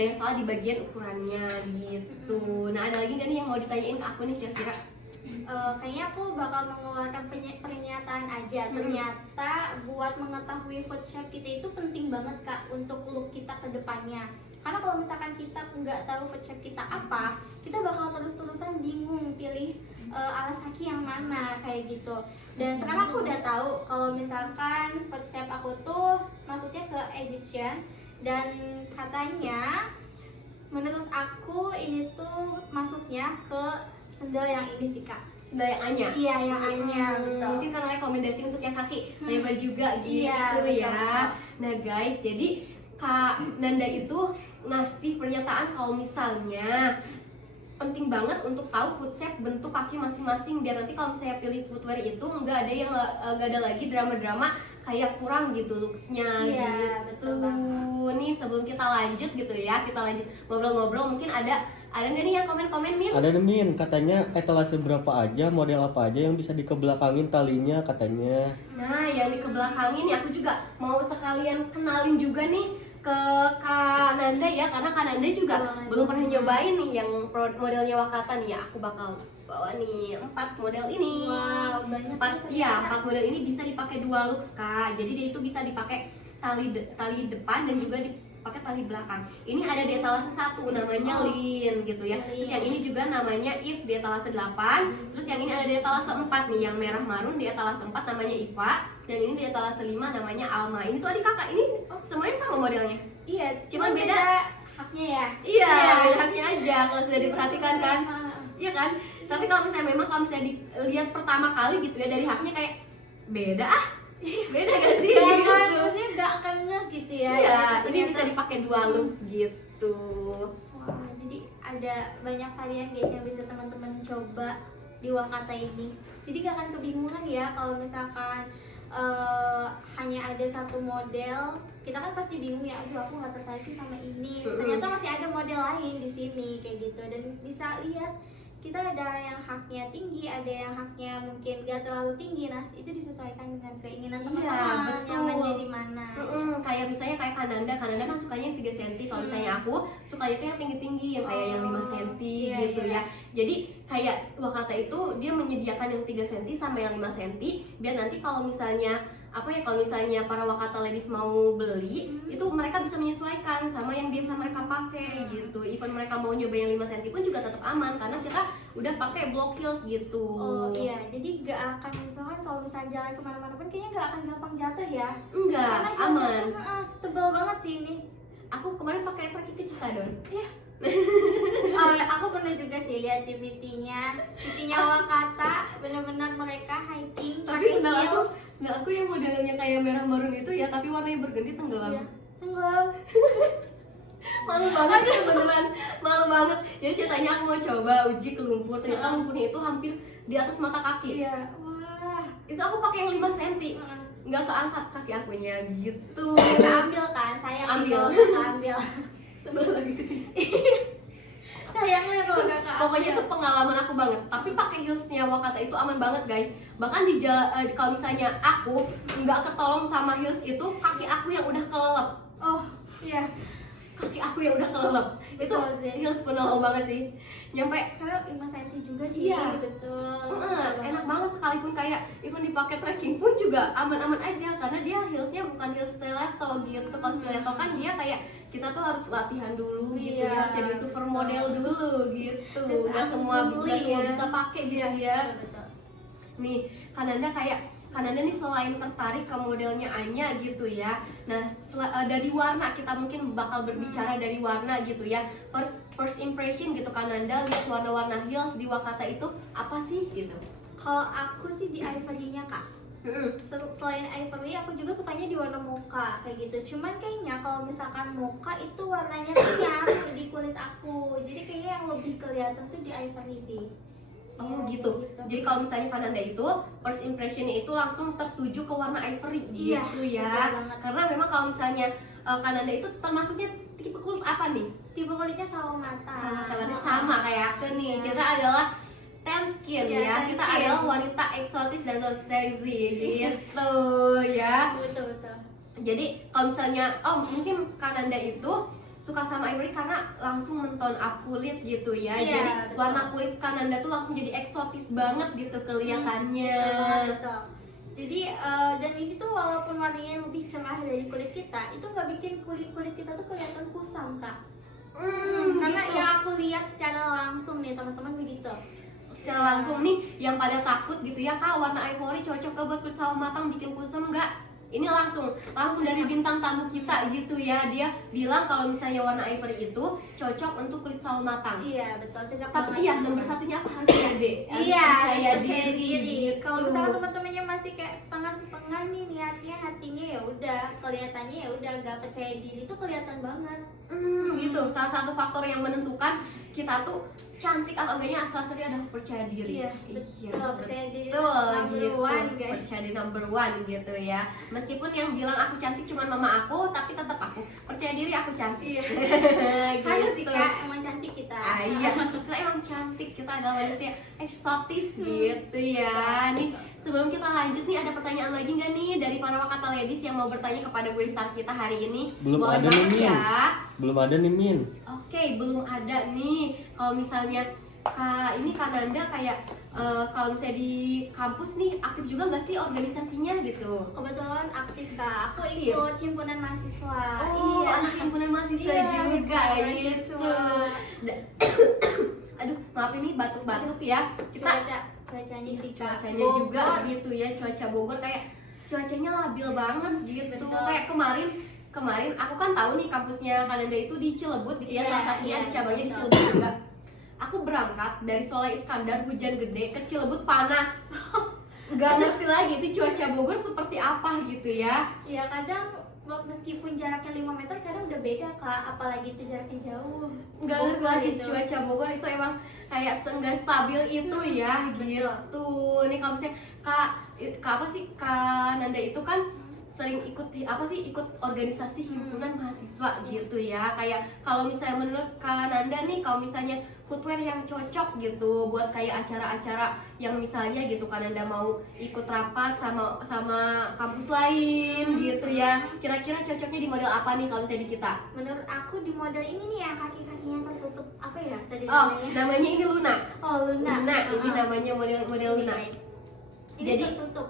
yang salah di bagian ukurannya gitu. Nah ada lagi nggak nih yang mau ditanyain ke aku nih kira-kira? Kayaknya aku bakal mengeluarkan pernyataan aja. Ternyata buat mengetahui foot shape kita itu penting banget kak untuk look kita ke depannya. Karena kalau misalkan kita nggak tahu foot shape kita apa, kita bakal terus-terusan bingung pilih alas kaki yang mana kayak gitu. Dan sekarang aku udah tahu kalau misalkan foot shape aku tuh maksudnya ke Egyptian, dan katanya menurut aku ini tuh masuknya ke sendal yang ini sih kak. Sendal yang Anya? Iya yang Anya, betul. Mungkin karena rekomendasi untuk yang kaki lebar juga gitu Iya, ya. Nah guys, jadi Kak Nanda itu ngasih pernyataan kalau misalnya penting banget untuk tahu foot shape bentuk kaki masing-masing, biar nanti kalau misalnya pilih footwear itu nggak ada lagi drama-drama kayak kurang gitu looksnya gitu. Betul banget. Nih sebelum kita lanjut gitu ya, kita lanjut ngobrol-ngobrol, mungkin ada Ada nggak nih yang komen-komen, Min? Ada nih Min, katanya etalase berapa aja, model apa aja yang bisa dikebelakangin talinya katanya. Nah, yang dikebelakangin nih aku juga mau sekalian kenalin juga nih ke Kak Nanda ya, karena Kak Nanda juga belum pernah nyobain nih yang modelnya Wakata nih ya. Aku bakal bawa nih 4 model ini. Wow, banyak 4 model ini bisa dipakai 2 looks Kak. Jadi dia itu bisa dipakai tali depan dan juga dipakai tali belakang. Ini ada di etalase 1 namanya Lin gitu ya. Terus yang ini juga namanya If di etalase 8. Terus yang ini ada di etalase 4 nih, yang merah marun di etalase 4 namanya Ipa. Dan ini di etalase 5 namanya Alma. Ini tuh adik kakak, ini semuanya sama modelnya. Iya, Cuman beda haknya ya. Iya, beda haknya aja kalau sudah diperhatikan kan. Iya kan? Tapi kalau misalnya dilihat pertama kali gitu ya, dari haknya kayak beda beda gak sih? Gak Gitu. akan, maksudnya gak akan ngeh gitu ya. Iya, Gitu, ini bisa ternyata. dipakai 2 looks gitu. Wah, jadi ada banyak varian guys yang bisa teman-teman coba di Wakata ini. Jadi gak akan kebingungan ya kalau misalkan hanya ada satu model. Kita kan pasti bingung ya, aduh aku gak tertarik sih sama ini. Ternyata masih ada model lain di sini kayak gitu, dan bisa lihat kita ada yang haknya tinggi, ada yang haknya mungkin gak terlalu tinggi. Nah, itu disesuaikan dengan keinginan teman-teman, betul. nyamannya di mana. Kayak misalnya kayak Kananda kan sukanya yang 3 cm. Kalau misalnya aku sukanya tuh yang tinggi-tinggi, yang kayak yang 5 cm Iya, gitu iya. ya. Jadi kayak Wakata itu dia menyediakan yang 3 cm sama yang 5 cm biar nanti kalau misalnya para Wakata ladies mau beli, itu mereka bisa menyesuaikan sama yang biasa mereka pakai gitu. Even mereka mau nyoba yang 5 cm pun juga tetap aman karena kita udah pakai block heels gitu. Oh iya, jadi gak akan misalkan kalau misalnya jalan kemana-mana pun kayaknya gak akan gampang jatuh ya. Enggak, Karena aman. tebal banget sih ini. Aku kemarin pakai traki ke Cisadon. Oh ya, aku pernah juga sih lihat di VT-nya Wakata, benar-benar mereka hiking Tapi pakai sendal heels. aku yang modelnya kayak merah marun itu ya, tapi warnanya berganti tenggelam. Iya, tenggelam. Malu banget itu beneran, malu banget. Jadi ceritanya aku mau coba uji ke lumpur, ternyata lumpurnya itu hampir di atas mata kaki. Iya, wah. Itu aku pakai yang 5 cm, nggak keangkat kaki akunya gitu. Kita ambil kan, sayang Ambil. kita ambil. Sebelah lagi. Sayangnya kalau gak keambil. Pokoknya itu pengalaman aku banget. Tapi pakai heelsnya Wakata itu aman banget guys. Bahkan kalau misalnya aku nggak ketolong sama heels itu, kaki aku yang udah kelelep. Oh iya, Kaki aku yang udah kelelep. Itu Betul sih. heels penolong banget sih. Nyampe karena 5 cm juga sih. Iya. Betul. enak banget, sekalipun kayak even dipakai trekking pun juga aman-aman aja karena dia heelsnya bukan heels stiletto gitu. Kalau stiletto kan dia kayak kita tuh harus latihan dulu gitu Iya, ya, harus jadi supermodel dulu gitu. Terus Nggak semua beli ya. bisa pakai gitu ya. Betul. Nih, Kananda nih selain tertarik ke modelnya Anya gitu ya. Nah, dari warna kita mungkin bakal berbicara dari warna gitu ya. First impression gitu Kananda lihat warna-warna heels di Wakata itu apa sih gitu? Kalau aku sih di ivory-nya kak. Selain ivory, aku juga sukanya di warna mocha kayak gitu. Cuman kayaknya kalau misalkan mocha itu warnanya tuh nyatu di kulit aku. Jadi kayaknya yang lebih kelihatan tuh di ivory sih. Oh gitu. Jadi kalau misalnya Kananda itu first impressionnya itu langsung tertuju ke warna ivory Iya, gitu ya. betul banget. Karena memang kalau misalnya Kananda itu termasuknya tipe kulit apa nih? Tipe kulitnya sawo mata. Berarti sama kayak aku nih. Iya. Kita adalah tan skin Iya, ya. tan Kita skin. adalah wanita eksotis dan so sexy gitu ya. Betul betul. Jadi kalau misalnya mungkin Kananda itu suka sama ivory karena langsung mentone up kulit gitu ya. Iya, Jadi betul. warna kulit Kananda tuh langsung jadi eksotis banget gitu kelihatannya. Betul. Jadi dan ini tuh walaupun warnanya lebih cerah dari kulit kita, itu nggak bikin kulit kita tuh kelihatan kusam kak. Karena gitu. yang aku lihat secara langsung nih teman-teman begitu. Secara langsung nih yang pada takut gitu ya, kak warna ivory cocok ke buat kulit sawo matang bikin kusam nggak? Ini langsung dari bintang tamu kita gitu ya. Dia bilang kalau misalnya warna ivory itu cocok untuk kulit sawo matang. Iya betul, cocok Tapi banget. ya nomor satunya apa, harus pede, harus Iya, percaya harus percaya diri. gitu. Kalau misalnya teman-temannya masih kayak setengah-setengah nih niatnya, hatinya ya udah, kelihatannya ya udah gak percaya diri tuh kelihatan banget. Gitu. Salah satu faktor yang menentukan kita tuh cantik atau enggaknya salah satunya adalah percaya diri. Iya, betul, percaya diri Betul number gitu. one, guys. Percaya diri number one gitu ya. Meskipun yang bilang aku cantik cuma mama aku, tapi tetap aku percaya percaya diri aku cantik. Harus sih Gitu. Kak, emang cantik kita. Iya, kita emang cantik, kita adalah manusia eksotis gitu ya. Nih, sebelum kita lanjut nih, ada pertanyaan lagi nggak nih dari para Wakata Ladies yang mau bertanya kepada gue star kita hari ini? Belum Boleh ada nih, banget Min. ya. Belum ada nih Min. Oke, belum ada nih. Kalau misalnya ini Kak Nanda kayak kalau misalnya di kampus nih aktif juga nggak sih organisasinya gitu? Kebetulan aktif Kak, aku Aktif? ikut himpunan mahasiswa. Oh, Iya. anak himpunan mahasiswa Iya, juga himpunan gitu. mahasiswa. Aduh, maaf ini batuk-batuk ya. Kita Cuacanya isi sih, Kak. cuacanya Bogor. juga gitu ya, cuaca Bogor kayak cuacanya labil banget gitu. Betul. Kayak kemarin aku kan tahu nih kampusnya Kananda itu di Cilebut gitu ya, Iya, salah satunya iya, di cabangnya di betul. Cilebut juga. Aku berangkat dari Soleh Iskandar hujan gede ke Cilebut panas. Nggak ngerti lagi itu cuaca Bogor seperti apa gitu ya. Ya kadang meskipun jaraknya 5 meter kadang udah beda Kak, apalagi itu jaraknya jauh. Nggak ngerti Bogor lagi gitu. cuaca Bogor itu emang kayak nggak stabil itu ya gitu. Nih kalau misalnya Kak apa sih Kak Nanda itu kan sering ikut organisasi himpunan mahasiswa gitu ya. Kayak kalau misalnya menurut Kak Nanda nih, kalau misalnya footwear yang cocok gitu buat kayak acara-acara yang misalnya gitu Kak Nanda mau ikut rapat sama kampus lain gitu ya. Kira-kira cocoknya di model apa nih kalau misalnya di kita? Menurut aku di model ini nih yang kaki-kakinya tertutup apa ya tadi Oh, namanya? namanya ini Luna. Oh, Luna. Luna, ini Ah. namanya model Luna. Guys. Ini Jadi, tertutup.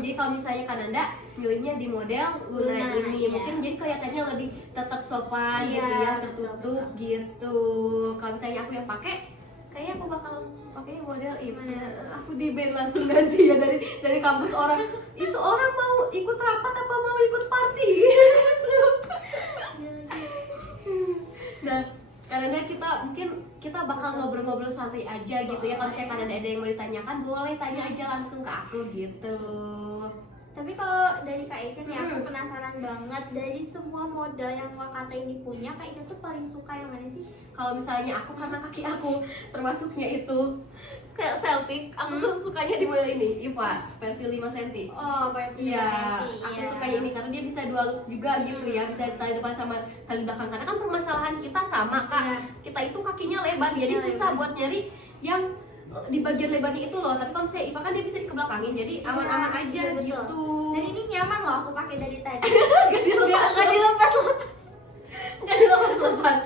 Jadi kalau misalnya Kananda milihnya di model Luna Luna, ini, iya. mungkin jadi kelihatannya lebih tetap sopan Iya, gitu ya, betul, tertutup gitu. Kalau misalnya aku yang pakai, kayaknya aku bakal pakai model itu. Mana? Aku di band langsung nanti ya dari kampus orang. Itu orang mau ikut rapat apa mau ikut party? Nah, karena kita bakal ngobrol-ngobrol santai aja gitu ya. Kalau misalnya kalian ada yang mau ditanyakan, boleh tanya aja langsung ke aku gitu. Tapi kalau dari Kak Ica nih aku penasaran banget, dari semua model yang Wakata ini punya, Kak Ica tuh paling suka yang mana sih? Kalau misalnya aku karena kaki aku termasuknya itu kayak Celtic, aku tuh sukanya di model ini, Iva, versi 5 cm. Oh, versi Iya, Betty, aku iya. suka ini karena dia bisa dua looks juga gitu ya, bisa tali depan sama tali belakang. Karena kan permasalahan kita sama Kak, Iya. kita itu kakinya lebar, jadi Iya, susah lebar. buat nyari yang di bagian lebarnya itu loh. Tapi kalau misalnya Iva kan dia bisa dikebelakangin, jadi aman-aman Iya, aja betul. gitu. Dan ini nyaman loh aku pakai dari tadi. Gak dilepas, Nggak dilepas. gak dilepas.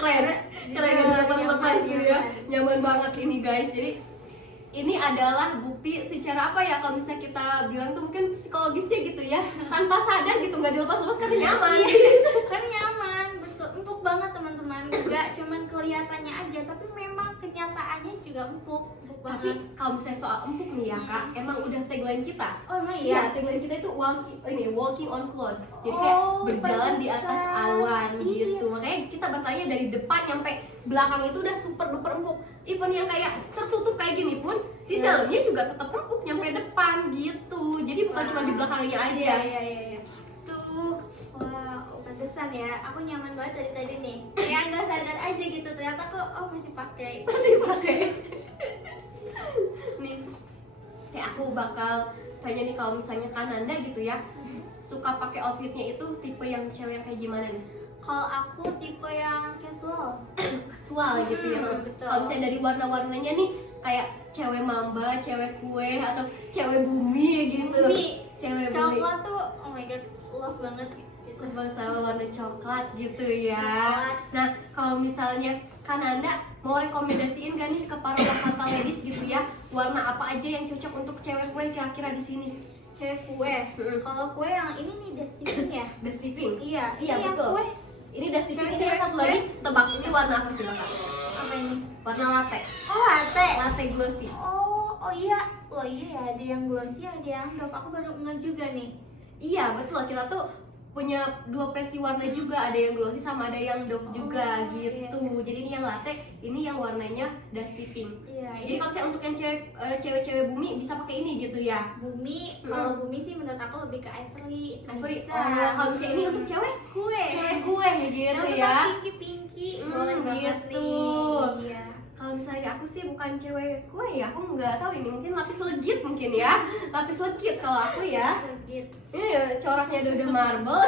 Keren, Jujur, keren gak dilepas nyaman, gitu ya. nyaman. Nyaman banget ini guys. Jadi ini adalah bukti secara apa ya, kalau misalnya kita bilang tuh mungkin psikologisnya gitu ya, tanpa sadar gitu, nggak dilepas-lepas karena nyaman. Kan nyaman, betul, empuk banget teman-teman. Nggak cuman kelihatannya aja, tapi memang kenyataannya juga empuk Tapi banget. kalau misalnya soal empuk nih ya Kak, emang udah tagline kita. Oh emang Iya, iya. tagline kita itu walking on clouds. Jadi kayak Oh, berjalan di atas pantesan. awan Iya. gitu. Makanya kita bertanya dari depan nyampe belakang itu udah super duper empuk. Even yang kayak tertutup kayak gini pun di Iya. dalamnya juga tetap empuk nyampe depan gitu. Jadi bukan cuma di belakangnya aja. Iya. Tuh. Wah, pantesan ya. Aku nyaman banget dari tadi nih. Kayak nggak sadar aja gitu. Ternyata kok masih pakai. Masih pakai. Nih. Kayak aku bakal tanya nih, kalau misalnya Kananda gitu ya, suka pakai outfitnya itu tipe yang cewek yang kayak gimana nih? Kalau aku tipe yang casual. Kasual gitu ya. Betul. Kalau misalnya dari warna-warnanya nih kayak cewek mamba, cewek kue atau cewek bumi gitu. Bumi. Cewek bumi. Coklat tuh, oh my god, love banget gitu. Sama warna coklat gitu ya. Coklat. Nah, kalau misalnya Kananda mau rekomendasiin gak nih ke para Wakata Ladies gitu ya, warna apa aja yang cocok untuk cewek kue kira-kira di sini? Cewek kue. Kalau kue yang ini nih Dusty Pink ya. Dusty Pink. Iya, Iya, yang betul. kue. Ini Dusty Pink. Ini Cewek-cewek yang satu kue. lagi, tebak ini warna apa coba Kak? Apa ini? Warna latte. Oh, latte. Latte glossy. Oh iya. Oh iya ya, ada yang glossy, ada yang doff. Aku baru ngeh juga nih. Iya betul, kita tuh punya dua versi warna juga, ada yang glossy sama ada yang doff juga Oh, gitu. iya. Jadi ini yang latte, ini yang warnanya dusty pink. Iya, Jadi ini kalau misalnya untuk yang cewek-cewek bumi bisa pakai ini gitu ya. bumi. Kalau bumi sih menurut aku lebih ke ivory. Itu Ivory. bisa. Oh, kalau misalnya ini untuk cewek kue. kue gitu Yang ya. pinky-pinky. Hmm, Boleh banget gitu. nih. Iya. Kalau Kalau misalnya aku sih bukan cewek kue ya, aku nggak tahu ini, mungkin lapis legit mungkin ya, lapis legit kalau aku ya. Legit. Ini ya, coraknya udah marble,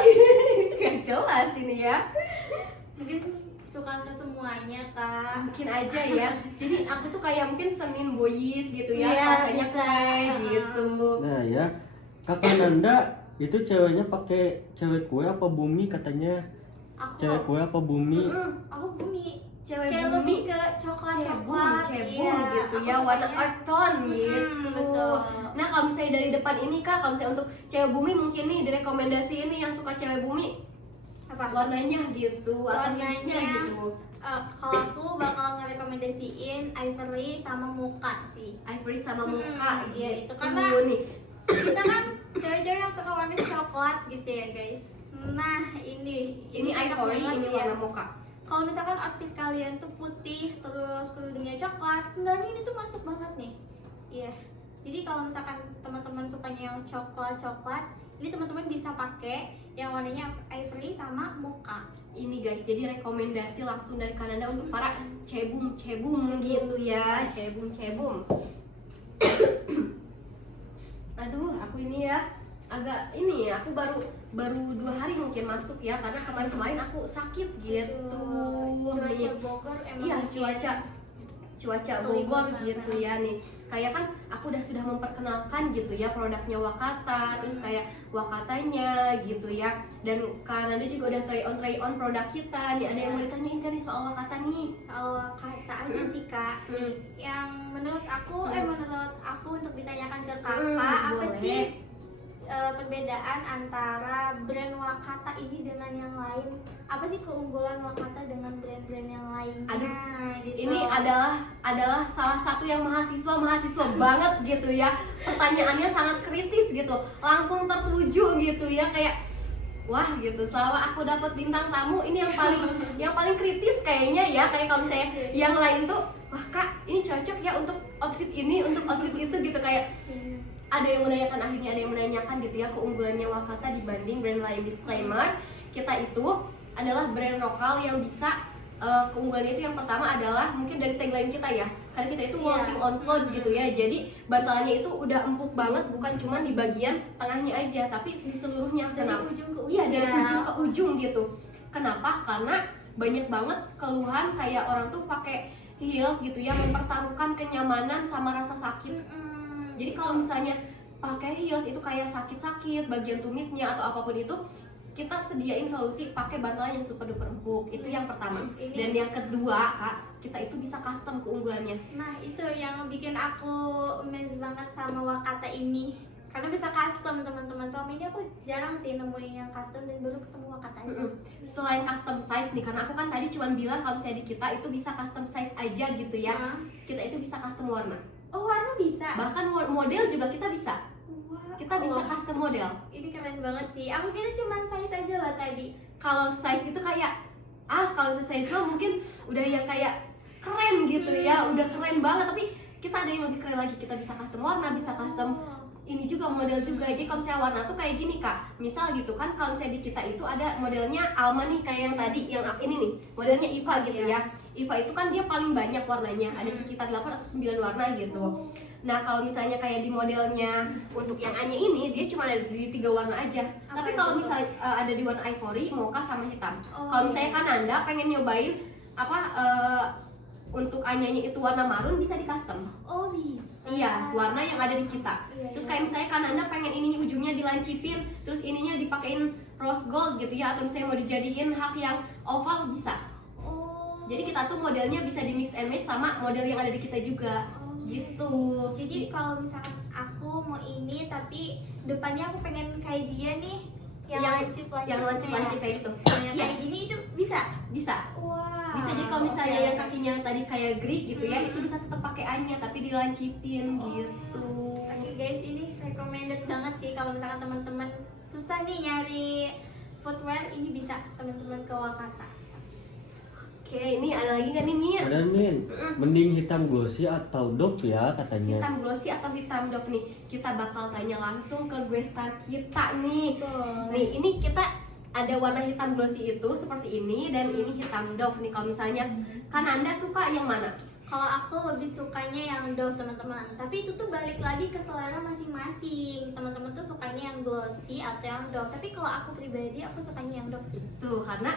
gak jelas ini ya. Mungkin suka ke semuanya kak. Mungkin aja ya. Jadi aku tuh kayak mungkin Senin boys gitu ya, Iya, Selasanya bisa. kue gitu. Nah ya, Kakak Nanda itu ceweknya pakai cewek kue apa bumi katanya? Cewek Aku kue apa bumi? aku bumi. Cewek Kayak bumi, lebih ke coklat-coklat. cebung Iya, gitu aku ya, warna sukanya- earth tone gitu. betul. Nah kalau misalnya dari depan ini kak, kalau misalnya untuk cewek bumi mungkin nih direkomendasi ini yang suka cewek bumi Apa? warnanya gitu atau Warnanya. tipsnya gitu. Kalau aku bakal ngerekomendasiin Ivory sama Muka sih. Ivory sama muka iya, gitu. itu karena- nih. Kita kan cewek-cewek yang suka warna coklat gitu ya guys. Nah ini cocok Ivory, banget ini ya. warna mocha. Kalau misalkan outfit kalian tuh putih terus kerudungnya coklat, sebenarnya ini tuh masuk banget nih. Iya. Jadi kalau misalkan teman-teman sukanya yang coklat, ini teman-teman bisa pakai yang warnanya Ivory sama Mocha. Ini guys, jadi rekomendasi langsung dari Kanada untuk para cebum gitu ya, cebum. Aduh, aku ini ya agak ini ya, aku baru 2 hari mungkin masuk ya, karena kemarin aku sakit gitu. Cuaca Nih. Bogor emang Iya, bikin- cuaca Selibun Bogor banget. gitu ya nih. Kayak kan aku sudah memperkenalkan gitu ya produknya Wakata, terus kayak Wakatanya gitu ya. Dan Kanada juga udah try on produk kita nih. Ada yang mau ditanyain kan nih soal Wakata nih? soal kata aja sih kak. Yang menurut aku untuk ditanyakan ke kakak, apa boleh. sih perbedaan antara brand Wakata ini dengan yang lain? Apa sih keunggulan Wakata dengan brand-brand yang lainnya? Aduh, gitu. Ini adalah salah satu yang mahasiswa banget gitu ya. Pertanyaannya sangat kritis gitu, langsung tertuju gitu ya, kayak wah gitu. Selama aku dapat bintang tamu ini yang paling kritis kayaknya ya. Kayak kalau misalnya yang lain tuh, wah kak ini cocok ya untuk outfit ini, untuk outfit itu gitu, kayak ada yang menanyakan, akhirnya ada yang menanyakan gitu ya keunggulannya Wakata dibanding brand lain. Disclaimer, kita itu adalah brand lokal yang bisa keunggulannya itu yang pertama adalah mungkin dari tagline kita ya, karena kita itu walking on clouds gitu ya. Jadi bantalannya itu udah empuk banget, bukan cuma di bagian tengahnya aja tapi di seluruhnya. dari Kenapa? ujung ke ujung. Iya, dari ya. ujung ke ujung gitu. Kenapa? Karena banyak banget keluhan kayak orang tuh pakai heels gitu ya, mempertaruhkan kenyamanan sama rasa sakit. Jadi kalau misalnya pakai heels itu kayak sakit-sakit bagian tumitnya atau apapun itu, kita sediain solusi pakai bantalan yang super duper empuk. Itu yang pertama. Ini- Dan yang kedua kak, kita itu bisa custom keunggulannya. Nah itu yang bikin aku amazed banget sama Wakata ini, karena bisa custom teman-teman. Selama ini aku jarang sih nemuin yang custom dan baru ketemu Wakata aja. Selain custom size nih, karena aku kan tadi cuma bilang kalau misalnya di kita itu bisa custom size aja gitu ya. Hah? Kita itu bisa custom warna. Oh warna bisa. Bahkan model juga kita bisa. Wah, Kita bisa wah, custom model. ini keren banget sih. Aku kira cuma size aja lah tadi. Kalau size itu kayak kalau size mah mungkin udah yang kayak keren gitu ya, udah keren banget. Tapi kita ada yang lebih keren lagi, kita bisa custom warna, bisa custom ini juga model juga. Jadi kalau misalnya warna tuh kayak gini kak, misal gitu kan, kalau misalnya di kita itu ada modelnya Alma nih, kayak yang tadi yang ini nih modelnya IPA gitu ya. IPA itu kan dia paling banyak warnanya, ada sekitar 8 atau 9 warna gitu. Nah kalau misalnya kayak di modelnya untuk yang Anya ini, dia cuma ada di 3 warna aja. Apa Tapi itu, kalau Kak? misalnya ada di warna ivory, mocha sama hitam. Oh. Kalau misalnya kan Anda pengen nyobain untuk Anyanya itu warna marun, bisa di custom. Oh bisa. Iya, warna yang ada di kita. Iya, Terus iya. kayak misalnya kan Anda pengen ininya ujungnya dilancipin, terus ininya dipakein rose gold gitu ya, atau misalnya mau dijadiin hak yang oval, bisa. Oh. Jadi kita tuh modelnya bisa di mix and match sama model yang ada di kita juga. Oh, Gitu. Jadi kalau misalkan aku mau ini tapi depannya aku pengen kayak dia nih, yang lancip kayak gitu. yang Iya. kayak gini itu bisa. Bisa. Wah. Bisa, jadi kalau misalnya oke. yang kakinya tadi kayak Greek gitu ya, itu bisa tetap pakai Anya tapi dilancipin gitu. Oke guys, ini recommended banget sih kalau misalkan teman-teman susah nih nyari footwear, ini bisa teman-teman ke Wakata. Oke, ini ada lagi nggak nih Mir? Ada Min, mending hitam glossy atau doff ya katanya. Hitam glossy atau hitam doff nih? Kita bakal tanya langsung ke gue star kita nih. Nih, ini kita ada warna hitam glossy itu seperti ini, dan ini hitam doff nih. Kalau misalnya kan Anda suka yang mana? Kalau aku lebih sukanya yang dove teman-teman. Tapi itu tuh balik lagi ke selera masing-masing. Teman-teman tuh sukanya yang glossy atau yang dove. Tapi kalau aku pribadi aku sukanya yang dove sih. Tuh, karena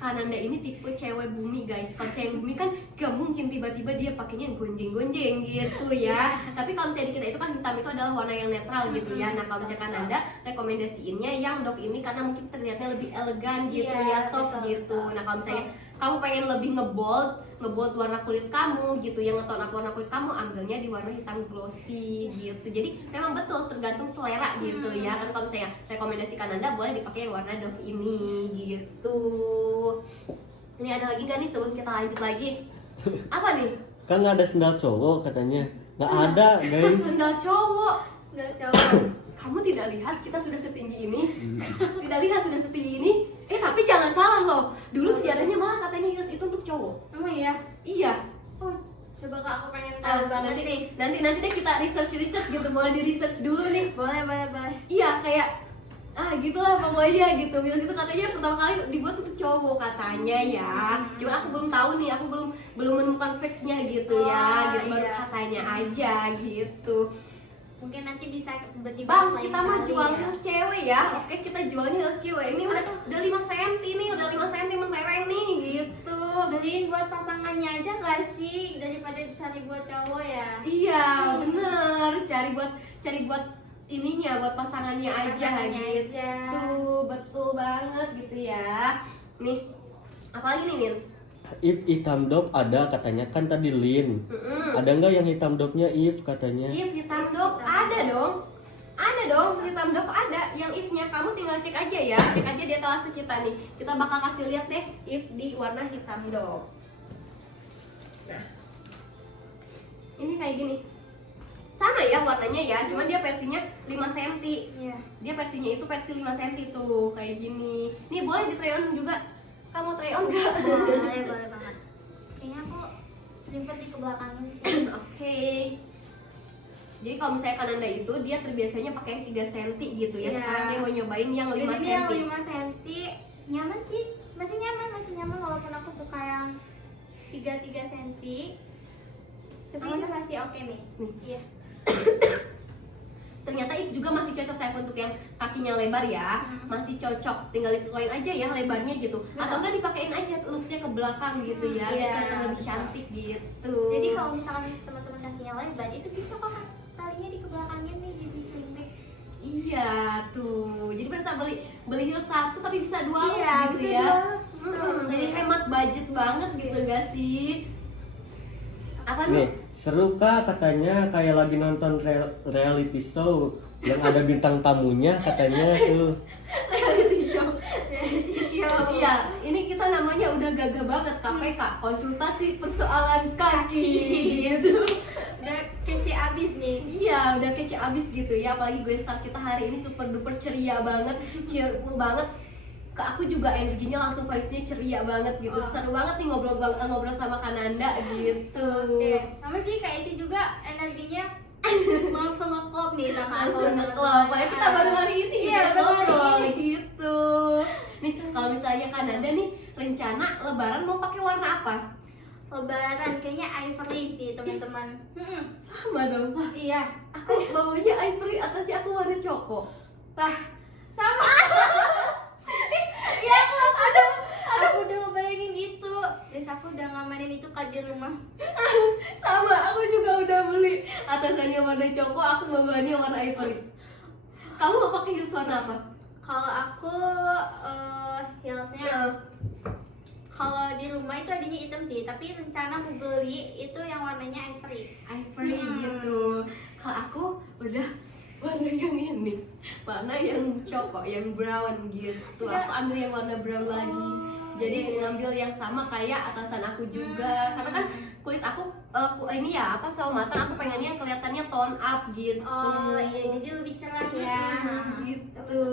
Kananda ini tipe cewek bumi guys. Kalau cewek bumi kan gak mungkin tiba-tiba dia pakainya gonjeng-gonjeng gitu ya. Tapi kalau misalnya di kita itu kan hitam itu adalah warna yang netral gitu ya. Nah kalau misalnya Kananda rekomendasiinnya yang dove ini karena mungkin terlihatnya lebih elegan gitu ya, soft betul, gitu. betul. Nah kalau misalnya kamu pengen lebih ngebold warna kulit kamu gitu, yang ngetone up warna kulit kamu, ambilnya di warna hitam glossy gitu. Jadi memang betul tergantung selera gitu ya. Kan kalau misalnya rekomendasi Kananda boleh dipakai yang warna dove ini gitu. Ini ada lagi gak nih sebelum kita lanjut lagi? Apa nih? Kan ada sendal cowok katanya. Nggak ada guys. Sendal cowok. Sendal cowok. Kamu tidak lihat kita sudah setinggi ini? Tidak lihat sudah setinggi ini? Tapi jangan salah loh. Dulu sejarahnya malah katanya heels itu untuk cowok. Emang iya? Iya. Oh, coba Kak, aku pengen tahu banget nih. Nanti deh kita research gitu, boleh di research dulu nih. Boleh. Iya kayak gitulah pokoknya gitu. Heels itu katanya pertama kali dibuat untuk cowok katanya ya. Cuma aku belum tahu nih, aku belum menemukan facts-nya gitu ya. Gitu baru iya. katanya aja gitu. Mungkin nanti bisa tiba-tiba Bang, lain kita mah kali jual ya. heels cewek ya. Oke, kita jualnya heels cewek. Ini udah 5 cm nih, udah 5 cm mentereng nih gitu. Beliin buat pasangannya aja gak sih daripada cari buat cowok ya? Iya, bener. Cari buat ininya, buat pasangannya aja Pasangannya gitu. aja. Betul banget gitu ya. Nih, apalagi nih, Min? If hitam dope ada katanya, kan tadi Lin. Ada nggak yang hitam dope-nya If katanya? If hitam dope ada dong. Ada dong, hitam dope ada. Yang if-nya kamu tinggal cek aja ya. Cek aja di etalase kita nih. Kita bakal kasih lihat deh if di warna hitam dope. Nah. Ini kayak gini. Sama ya warnanya ya, cuman dia versinya 5 cm. Iya. Dia versinya itu versi 5 cm tuh, kayak gini. Nih boleh di try on juga. Kamu try on gak? Boleh banget. Kayaknya aku prefer di kebelakangin sih. Oke. Jadi kalau misalnya Kananda itu dia terbiasanya pakai yang 3 cm gitu ya. Iya. Sekarang dia mau nyobain yang 5 Jadi cm. yang 5 cm nyaman sih. Masih nyaman walaupun aku suka yang 3 cm. Tapi ini masih oke nih. Nih. Iya. Ternyata itu juga masih cocok saya untuk yang kakinya lebar ya. Masih cocok, tinggal disesuaikan aja ya lebarnya gitu. Betul. Atau enggak dipakein aja looksnya ke belakang gitu ya. Iya, Biar kelihatan lebih betul. cantik gitu. Jadi kalau misalkan teman-teman kakinya lebar itu bisa kok talinya di kebelakangin nih jadi sling bag. Iya tuh. Jadi bisa beli heels satu tapi bisa dua looks Iya, gitu bisa ya. dua looks, betul. Jadi hemat budget banget gitu gak sih? Apa nih? Nih, seru kak katanya kayak lagi nonton reality show yang ada bintang tamunya katanya tuh. Reality show. Reality show. Iya, ini kita namanya udah gagah banget KPK, konsultasi persoalan kaki gitu. Udah kece abis nih. Iya, udah kece abis gitu ya. Apalagi gue start kita hari ini super duper ceria banget, cheerful banget. Ke aku juga energinya langsung vibes-nya ceria banget gitu. Seru banget nih ngobrol sama Kananda gitu. Oke, sama sih kayak Eci juga energinya langsung nge-klop nih sama aku. Langsung nge-klop. Padahal kita baru hari ini Iya, gitu, baru hari ngobrol ini. gitu. Nih, kalau misalnya Kananda nih rencana lebaran mau pakai warna apa? Lebaran kayaknya ivory sih teman-teman. Sama dong. Iya. Aku baunya ivory, atasnya aku warna coko. Lah, sama. Iya, aku udah ngebayangin gitu. Terus aku udah ngamanin itu kan di rumah. Sama, aku juga udah beli. Atasannya warna coko, aku bawaannya warna ivory. Kamu mau pakai heels warna apa? Kalau aku heelsnya kalau di rumah itu adanya hitam sih, tapi rencana mau beli itu yang warnanya ivory. Ivory gitu. Kalau aku udah warna yang ini, warna yang coko, yang brown gitu. Aku ambil yang warna brown lagi. Jadi ngambil yang sama kayak atasan aku juga. Karena kan kulit aku ini ya apa sawo matang, aku pengennya kelihatannya tone up gitu. Oh iya, jadi lebih cerah ya. Gitu.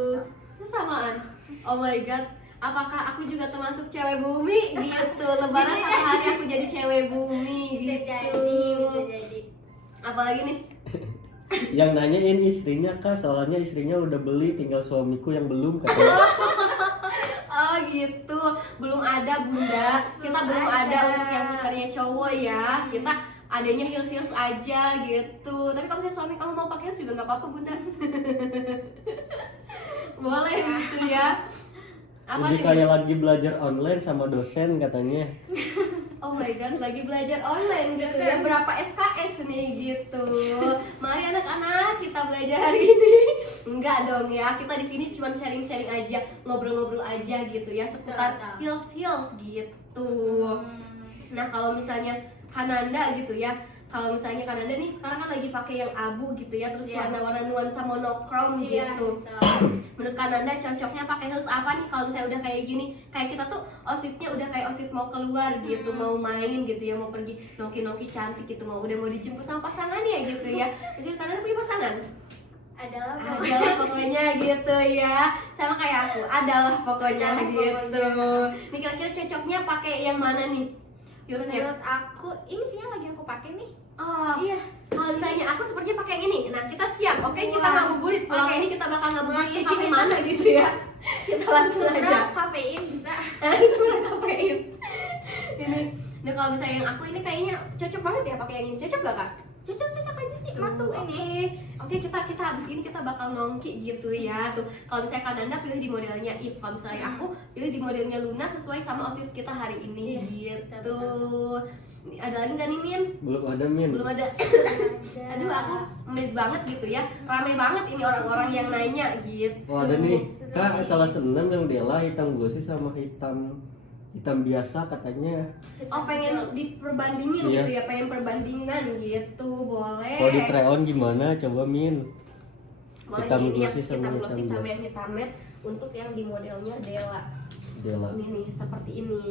Samaan. Oh my god. Apakah aku juga termasuk cewek bumi gitu? Lebaran satu hari aku jadi cewek bumi Bisa gitu. jadi. Apalagi nih? Yang nanyain istrinya kak, soalnya istrinya udah beli, tinggal suamiku yang belum katanya. Oh gitu. Belum ada bunda, kita belum ada untuk yang footernya cowok ya. Kita adanya heels aja gitu. Tapi kalau misalnya suami kamu mau pakai heels juga nggak apa-apa bunda. Boleh gitu ya. Apa Jadi nih? kayak lagi belajar online sama dosen katanya. Oh my god, lagi belajar online gitu ya. Berapa SKS nih gitu. Mari anak-anak kita belajar hari ini. Enggak dong ya, kita di sini cuma sharing-sharing aja, ngobrol-ngobrol aja gitu ya seputar heels gitu. Nah, kalau misalnya Kananda gitu ya. Kalau misalnya Kananda nih sekarang kan lagi pakai yang abu gitu ya, terus warna-warna nuansa monochrome gitu. Menurut Kananda cocoknya pakai heels apa nih kalau misalnya udah kayak gini? Kayak kita tuh outfitnya udah kayak outfit mau keluar gitu, mau main gitu ya, mau pergi noki-noki cantik gitu, mau dijemput sama pasangannya gitu ya. Terus Kananda punya pasangan? Adalah Pokoknya gitu ya, sama kayak aku, adalah pokoknya gitu. Nih kira-kira cocoknya pakai yang mana nih? menurut aku ini sih yang lagi aku pakai nih. Oh Iya. kalau misalnya aku sepertinya pakai yang ini, nah kita siap, oke kita Wah. ngabuburit. Pulang Oke. ini kita bakal ngabuburit Oke. ke kafe mana gitu ya. Kita langsung aja. Seberang kafein bisa. Langsung kafein. Ini, nah kalau misalnya yang aku ini kayaknya cocok banget ya pakai yang ini. Cocok gak kak? Cocok aja sih masuk Oke. ini. Oke, kita abis ini kita bakal nongki gitu ya. Tuh, kalau misalnya Kananda pilih di modelnya If, kalau misalnya aku pilih di modelnya Luna sesuai sama outfit kita hari ini gitu. Ini ada lagi nggak nih Min? Belum ada Min. Belum ada. Aduh, aku amazed banget gitu ya. Rame banget ini orang-orang yang nanya gitu. Oh ada nih, Kak kelas 6 yang Dela hitam glossy sama hitam biasa katanya. Oh, pengen diperbandingin Iya. gitu ya, pengen perbandingan gitu, boleh. Kalau di try on gimana? Coba Min. Boleh hitam ini yang glossy sama hitam glossy hitam sama biasa. yang hitam matte untuk yang di modelnya Dela. Dela. Ini nih seperti ini.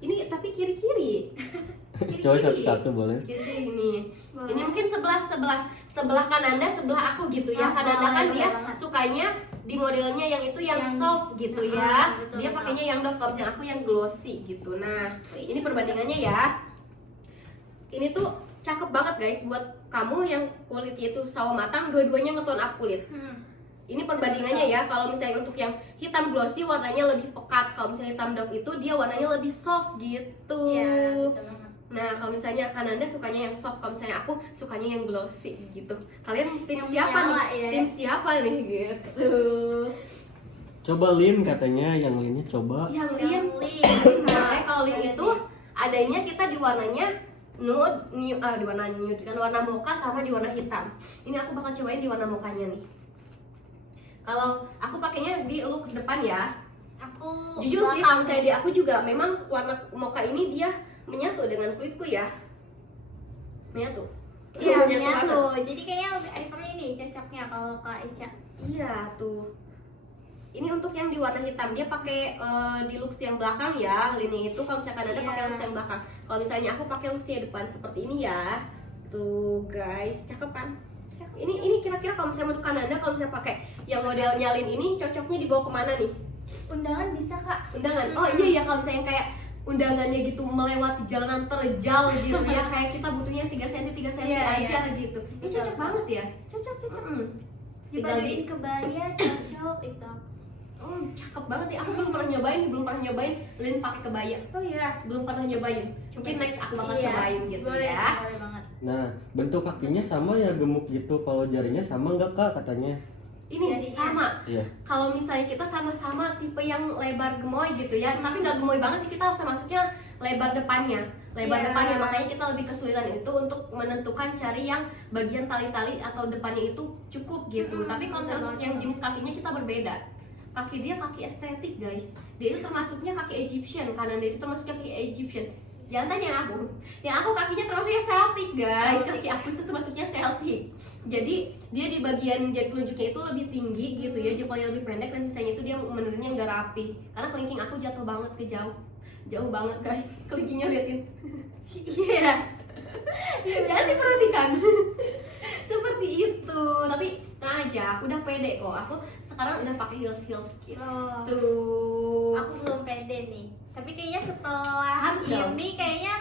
Ini tapi kiri-kiri. Coba satu-satu boleh. Kiri-kiri ini. Ini mungkin sebelah Kananda, sebelah aku gitu ya. Kananda kan boleh dia banget. sukanya di modelnya yang itu yang Yang- soft gitu ya. betul, Dia betul. pakainya yang doff, kalau misalnya aku yang glossy gitu. Nah, ini perbandingannya ya. Ini tuh cakep banget guys buat kamu yang kulitnya itu sawo matang, dua-duanya ngetone up kulit. Ini perbandingannya ya, kalau misalnya untuk yang hitam glossy warnanya lebih pekat, kalau misalnya hitam doff itu dia warnanya lebih soft gitu. Iya, betul banget. Nah, kalau misalnya Kananda sukanya yang soft, kalau misalnya aku sukanya yang glossy gitu. Kalian tim Yang siapa menyala nih? ya. Tim siapa nih gitu? Coba Lin katanya yang Linnya coba. Yang Yang Lin. lin. Nah, kalau Lin itu adanya kita di warnanya nude, di warna nude kan, warna mocha sama di warna hitam. Ini aku bakal cobain di warna mochanya nih. Kalau aku pakainya di looks depan ya. Aku Jujur sih kalau misalnya di aku juga memang warna mocha ini dia menyatu dengan kulitku ya. Menyatu. Iya, Menyatu banget. menyatu. Jadi kayaknya lebih ivory ini cocoknya kalau Kak Ica. Iya tuh. Ini untuk yang di warna hitam, dia pakai di looks yang belakang ya. Lini itu kalau misalkan ada Iya. pakai looks yang belakang. Kalau misalnya aku pakai looks yang depan seperti ini ya. Tuh guys, cakep kan? Ini kira-kira kalau misalnya untuk Kananda, kalau misalnya pakai yang modelnya Lin ini cocoknya dibawa kemana nih? Undangan bisa Kak. Undangan. Oh iya ya, kalau misalnya kayak undangannya gitu melewati jalanan terjal gitu ya, kayak kita butuhnya 3 cm Iya, aja iya. gitu. Ini Betul. cocok banget ya. Cocok. Tinggal Dipaduin kebaya cocok itu. Oh, cakep banget sih. Aku belum pernah nyobain Lin pakai kebaya. Oh iya. Belum pernah nyobain. Mungkin next aku bakal Iya, cobain gitu boleh, ya. Boleh banget. Nah, bentuk kakinya sama ya gemuk gitu. Kalau jarinya sama nggak Kak katanya? Ini Jadinya. sama. Iya. Kalau misalnya kita sama-sama tipe yang lebar gemoy gitu ya, tapi nggak gemoy banget sih, kita harus termasuknya lebar depannya. Lebar Iya. depannya, makanya kita lebih kesulitan itu untuk menentukan cari yang bagian tali-tali atau depannya itu cukup gitu. Tapi kalau misalnya untuk yang jenis kakinya kita berbeda. Kaki dia kaki estetik guys. Dia itu termasuknya kaki Egyptian, kanan dia itu termasuknya kaki Egyptian. Jangan tanya yang aku kakinya termasuknya Celtic guys. Kaki aku itu termasuknya Celtic. Jadi dia di bagian jari telunjuknya itu lebih tinggi gitu ya, jempolnya lebih pendek, dan sisanya itu dia menurunnya nggak rapi. Karena kelingking aku jatuh banget ke jauh banget guys. Kelingkingnya liatin. Iya. Jangan diperhatikan. Seperti itu. Tapi tenang aja, aku udah pede kok. Aku sekarang udah pakai heels gitu. Oh. Tuh. Aku belum pede nih. Tapi kayaknya setelah Harus dong. ini kayaknya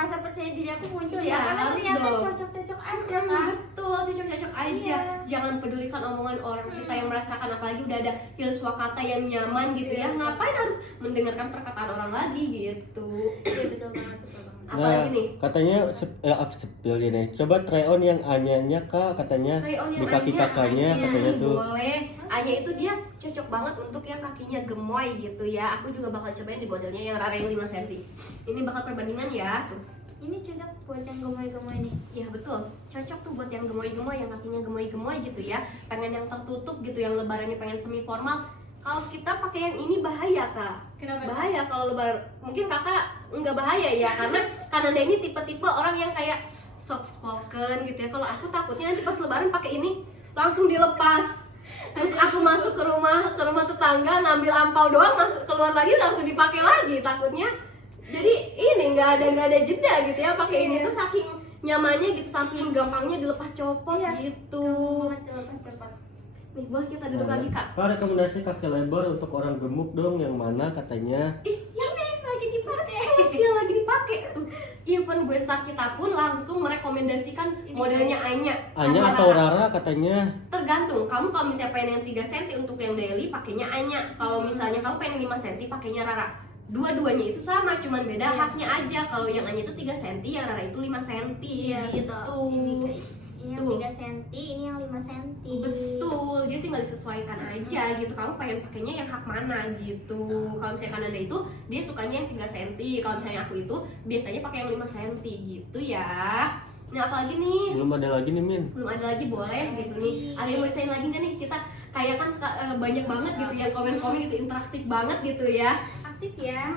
rasa percaya diri aku muncul Iya, ya, karena harus ternyata dong. cocok-cocok aja kan. Betul, cocok-cocok aja. Iya. Jangan pedulikan omongan orang kita yang merasakan, apalagi udah ada heels Wakata yang nyaman gitu ya. Iya. Ngapain harus mendengarkan perkataan orang lagi gitu. Iya betul banget, betul banget. Apalagi nih? Katanya sepil ini. Coba try on yang Anya-nya Kak, katanya Rayon di yang kaki Anya, kakaknya Anya, katanya tuh. boleh. Anya itu dia cocok banget untuk yang kakinya gemoy gitu ya. Aku juga bakal cobain di modelnya yang Rara yang 5 cm. Ini bakal perbandingan ya. Tuh. Ini cocok buat yang gemoy-gemoy nih. Iya betul, cocok tuh buat yang gemoy-gemoy, yang kakinya gemoy-gemoy gitu ya. Pengen yang tertutup gitu, yang lebarannya pengen semi formal. Kalau kita pakai yang ini bahaya Kak. Kenapa? Bahaya kalau lebaran. Mungkin kakak nggak bahaya ya, karena Anda ini tipe-tipe orang yang kayak soft spoken gitu ya. Kalau aku takutnya nanti pas lebaran pakai ini langsung dilepas. Terus aku masuk ke rumah tetangga ngambil ampau doang, masuk keluar lagi langsung dipakai lagi. Takutnya jadi ini nggak ada jeda gitu ya, pakai ini tuh saking nyamannya gitu, saking gampangnya dilepas copot Iya. gitu. Lepas cepat. Nih boleh kita duduk lagi Kak. Kak, rekomendasi kaki lebar untuk orang gemuk dong, yang mana katanya? Yang lagi dipakai, yang lagi dipakai tuh. Even gue star kita pun langsung merekomendasikan modelnya Anya. Anya sama atau Rara. Rara katanya. Tergantung, kamu kalau misalnya pengen yang 3 cm untuk yang daily pakainya Anya. Kalau misalnya kamu pengen 5 cm pakainya Rara. Dua-duanya itu sama, cuman beda haknya aja. Kalau yang Anya itu 3 cm, yang Rara itu 5 cm gitu. Ini guys, ini yang Tuh. 3 cm, ini yang 5 cm. Betul, jadi tinggal disesuaikan aja gitu. Kamu pengen pakainya yang hak mana gitu. Kalau misalnya Anda itu dia sukanya yang 3 cm. Kalau misalnya aku itu biasanya pakai yang 5 cm gitu ya. Nah, apalagi nih? Belum ada lagi nih Min. Belum ada lagi, boleh gitu nih. Ada yang mau ditanyain lagi nggak nih? Kita kayak kan banyak banget gitu ya komen-komen gitu, interaktif banget gitu ya. Aktif ya.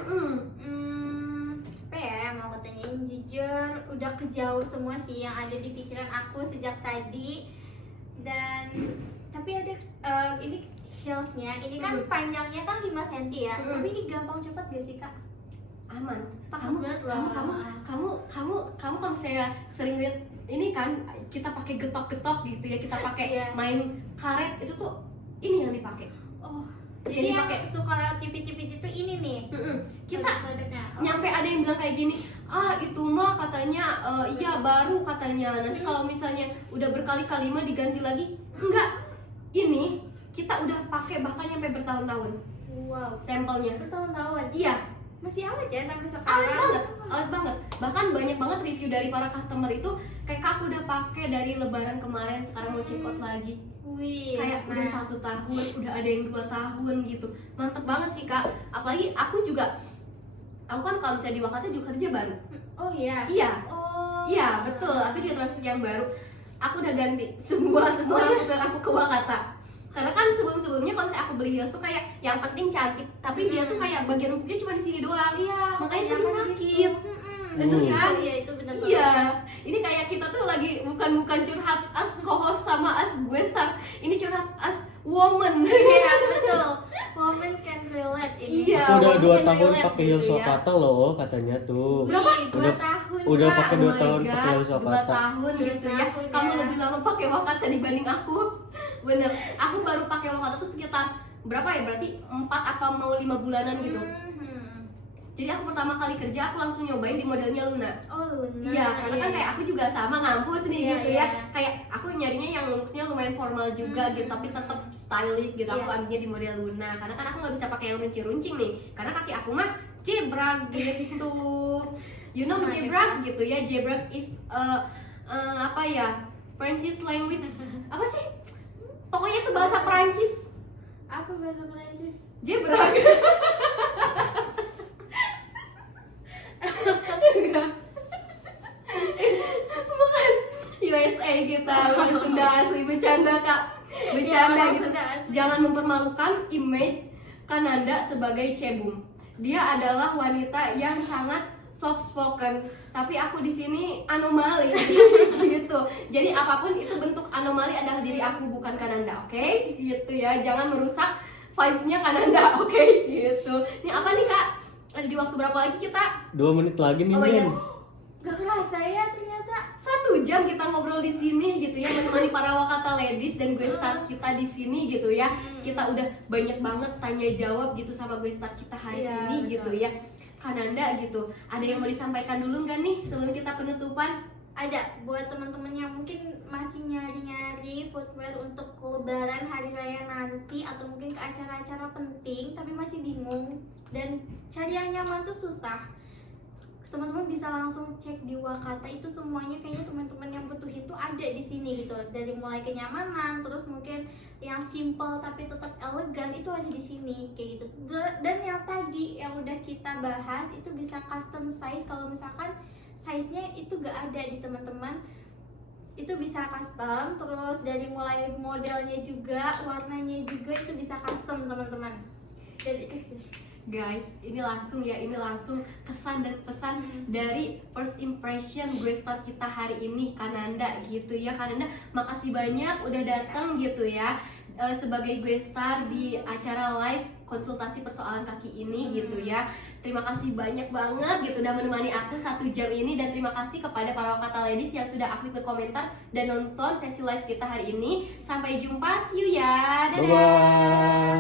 Apa ya yang mau aku tanyain? Jujur udah kejauh semua sih yang ada di pikiran aku sejak tadi. Dan tapi ada ini heelsnya, ini kan panjangnya kan 5 cm ya. Tapi ini gampang cepat gak sih Kak? Aman. Takut banget loh. Kamu kalau misalnya sering lihat ini kan kita pakai getok-getok gitu ya, kita pakai Iya. main karet itu tuh ini yang dipakai. Oh, Jadi jadi yang dipakai. suka lewat TV-TV itu ini nih. Kita Produknya. nyampe ada yang bilang kayak gini, itu mah katanya iya baru katanya, nanti kalau misalnya udah berkali-kali mah diganti lagi. Enggak, ini kita udah pakai bahkan nyampe bertahun-tahun Wow, sampelnya. bertahun-tahun. Iya, Masih awet ya sampai awet sekarang. banget. Bahkan banyak banget review dari para customer itu kayak aku udah pakai dari lebaran kemarin, sekarang mau check out lagi. Wih, Kayak udah 1 tahun, udah ada yang 2 tahun gitu. Mantep banget sih Kak. Apalagi aku kan kalau misalnya di Wakata juga kerja baru. Oh iya. Iya, Oh. iya betul. Aku juga transfer yang baru. Aku udah ganti semua kebutuhan aku ke Wakata. Karena kan sebelumnya kalau misalnya aku beli heels tuh kayak yang penting cantik, tapi dia tuh kayak bagian empuknya cuma di sini doang. Iya, Makanya sering kebanyakan sakit. gitu. Bener kan? Oh iya, itu benar banget. Iya, ini kayak kita tuh lagi bukan curhat as co-host sama as gue star. Ini curhat as woman. Iya, betul. Women can relate ini. Iya. Aku udah 2 can tahun relate pakai gitu heels ya. Wakata loh katanya tuh. Berapa? 2 Udah- tahun. udah Kak. pakai Oh 2 my tahun God, pakai heels 2 Wakata. tahun gitu ya. Tahun Kamu ya. lebih lama pakai Wakata dibanding aku. Bener. Aku baru pakai Wakata tuh sekitar berapa ya? Berarti 4 apa mau 5 bulanan gitu. Jadi aku pertama kali kerja aku langsung nyobain di modelnya Luna. Oh, Luna. Iya, karena kan kayak aku juga sama ngampus nih Iya, gitu iya. ya. Kayak aku nyarinya yang looksnya lumayan formal juga gitu, tapi tetap stylish gitu. Aku Iya. ambilnya di model Luna, karena kan aku nggak bisa pakai yang runcing-runcing nih, karena kaki aku mah jebrag gitu. You know jebrag gitu ya? Jebrag is apa ya? French language apa sih? Pokoknya itu bahasa Perancis. Apa bahasa Prancis? Jebrag. Bukan USA kita, bukan Sunda asli, bercanda Kak. Bercanda Ya, gitu. Sunda asli. Jangan mempermalukan image Kananda sebagai cebum. Dia adalah wanita yang sangat soft spoken, tapi aku di sini anomali gitu. Jadi apapun itu bentuk anomali adalah diri aku, bukan Kananda, oke? Gitu ya. Jangan merusak vibes-nya Kananda, oke? Gitu. Ini apa nih Kak? Ada di waktu berapa lagi kita? 2 menit lagi nih Oh my Min. God. Gak kerasa ya ternyata. 1 jam kita ngobrol di sini gitu ya, menemani para Wakata ladies dan gue star kita di sini gitu ya. Kita udah banyak banget tanya jawab gitu sama gue star kita hari Iya, ini betul. gitu ya. Kananda gitu. Ada yang mau disampaikan dulu nggak nih sebelum kita penutupan? Ada buat teman-teman yang mungkin masih nyari-nyari footwear untuk lebaran hari raya nanti, atau mungkin ke acara-acara penting tapi masih bingung dan cari yang nyaman tuh susah. Teman-teman bisa langsung cek di Wakata, itu semuanya kayaknya teman-teman yang butuhin tuh ada di sini gitu. Dari mulai kenyamanan, terus mungkin yang simple tapi tetap elegan itu ada di sini kayak gitu. Dan yang tadi yang udah kita bahas itu bisa custom size, kalau misalkan size-nya itu gak ada di teman-teman, itu bisa custom. Terus dari mulai modelnya juga, warnanya juga itu bisa custom teman-teman. Dan itu sih Guys, ini langsung kesan dan pesan dari first impression gue start kita hari ini, Kananda gitu ya. Kananda, makasih banyak udah datang gitu ya sebagai gue star di acara live konsultasi persoalan kaki ini gitu ya. Terima kasih banyak banget gitu udah menemani aku 1 jam ini, dan terima kasih kepada para Wakata Ladies yang sudah aktif berkomentar dan nonton sesi live kita hari ini. Sampai jumpa, see you ya. Dadah. Bye-bye.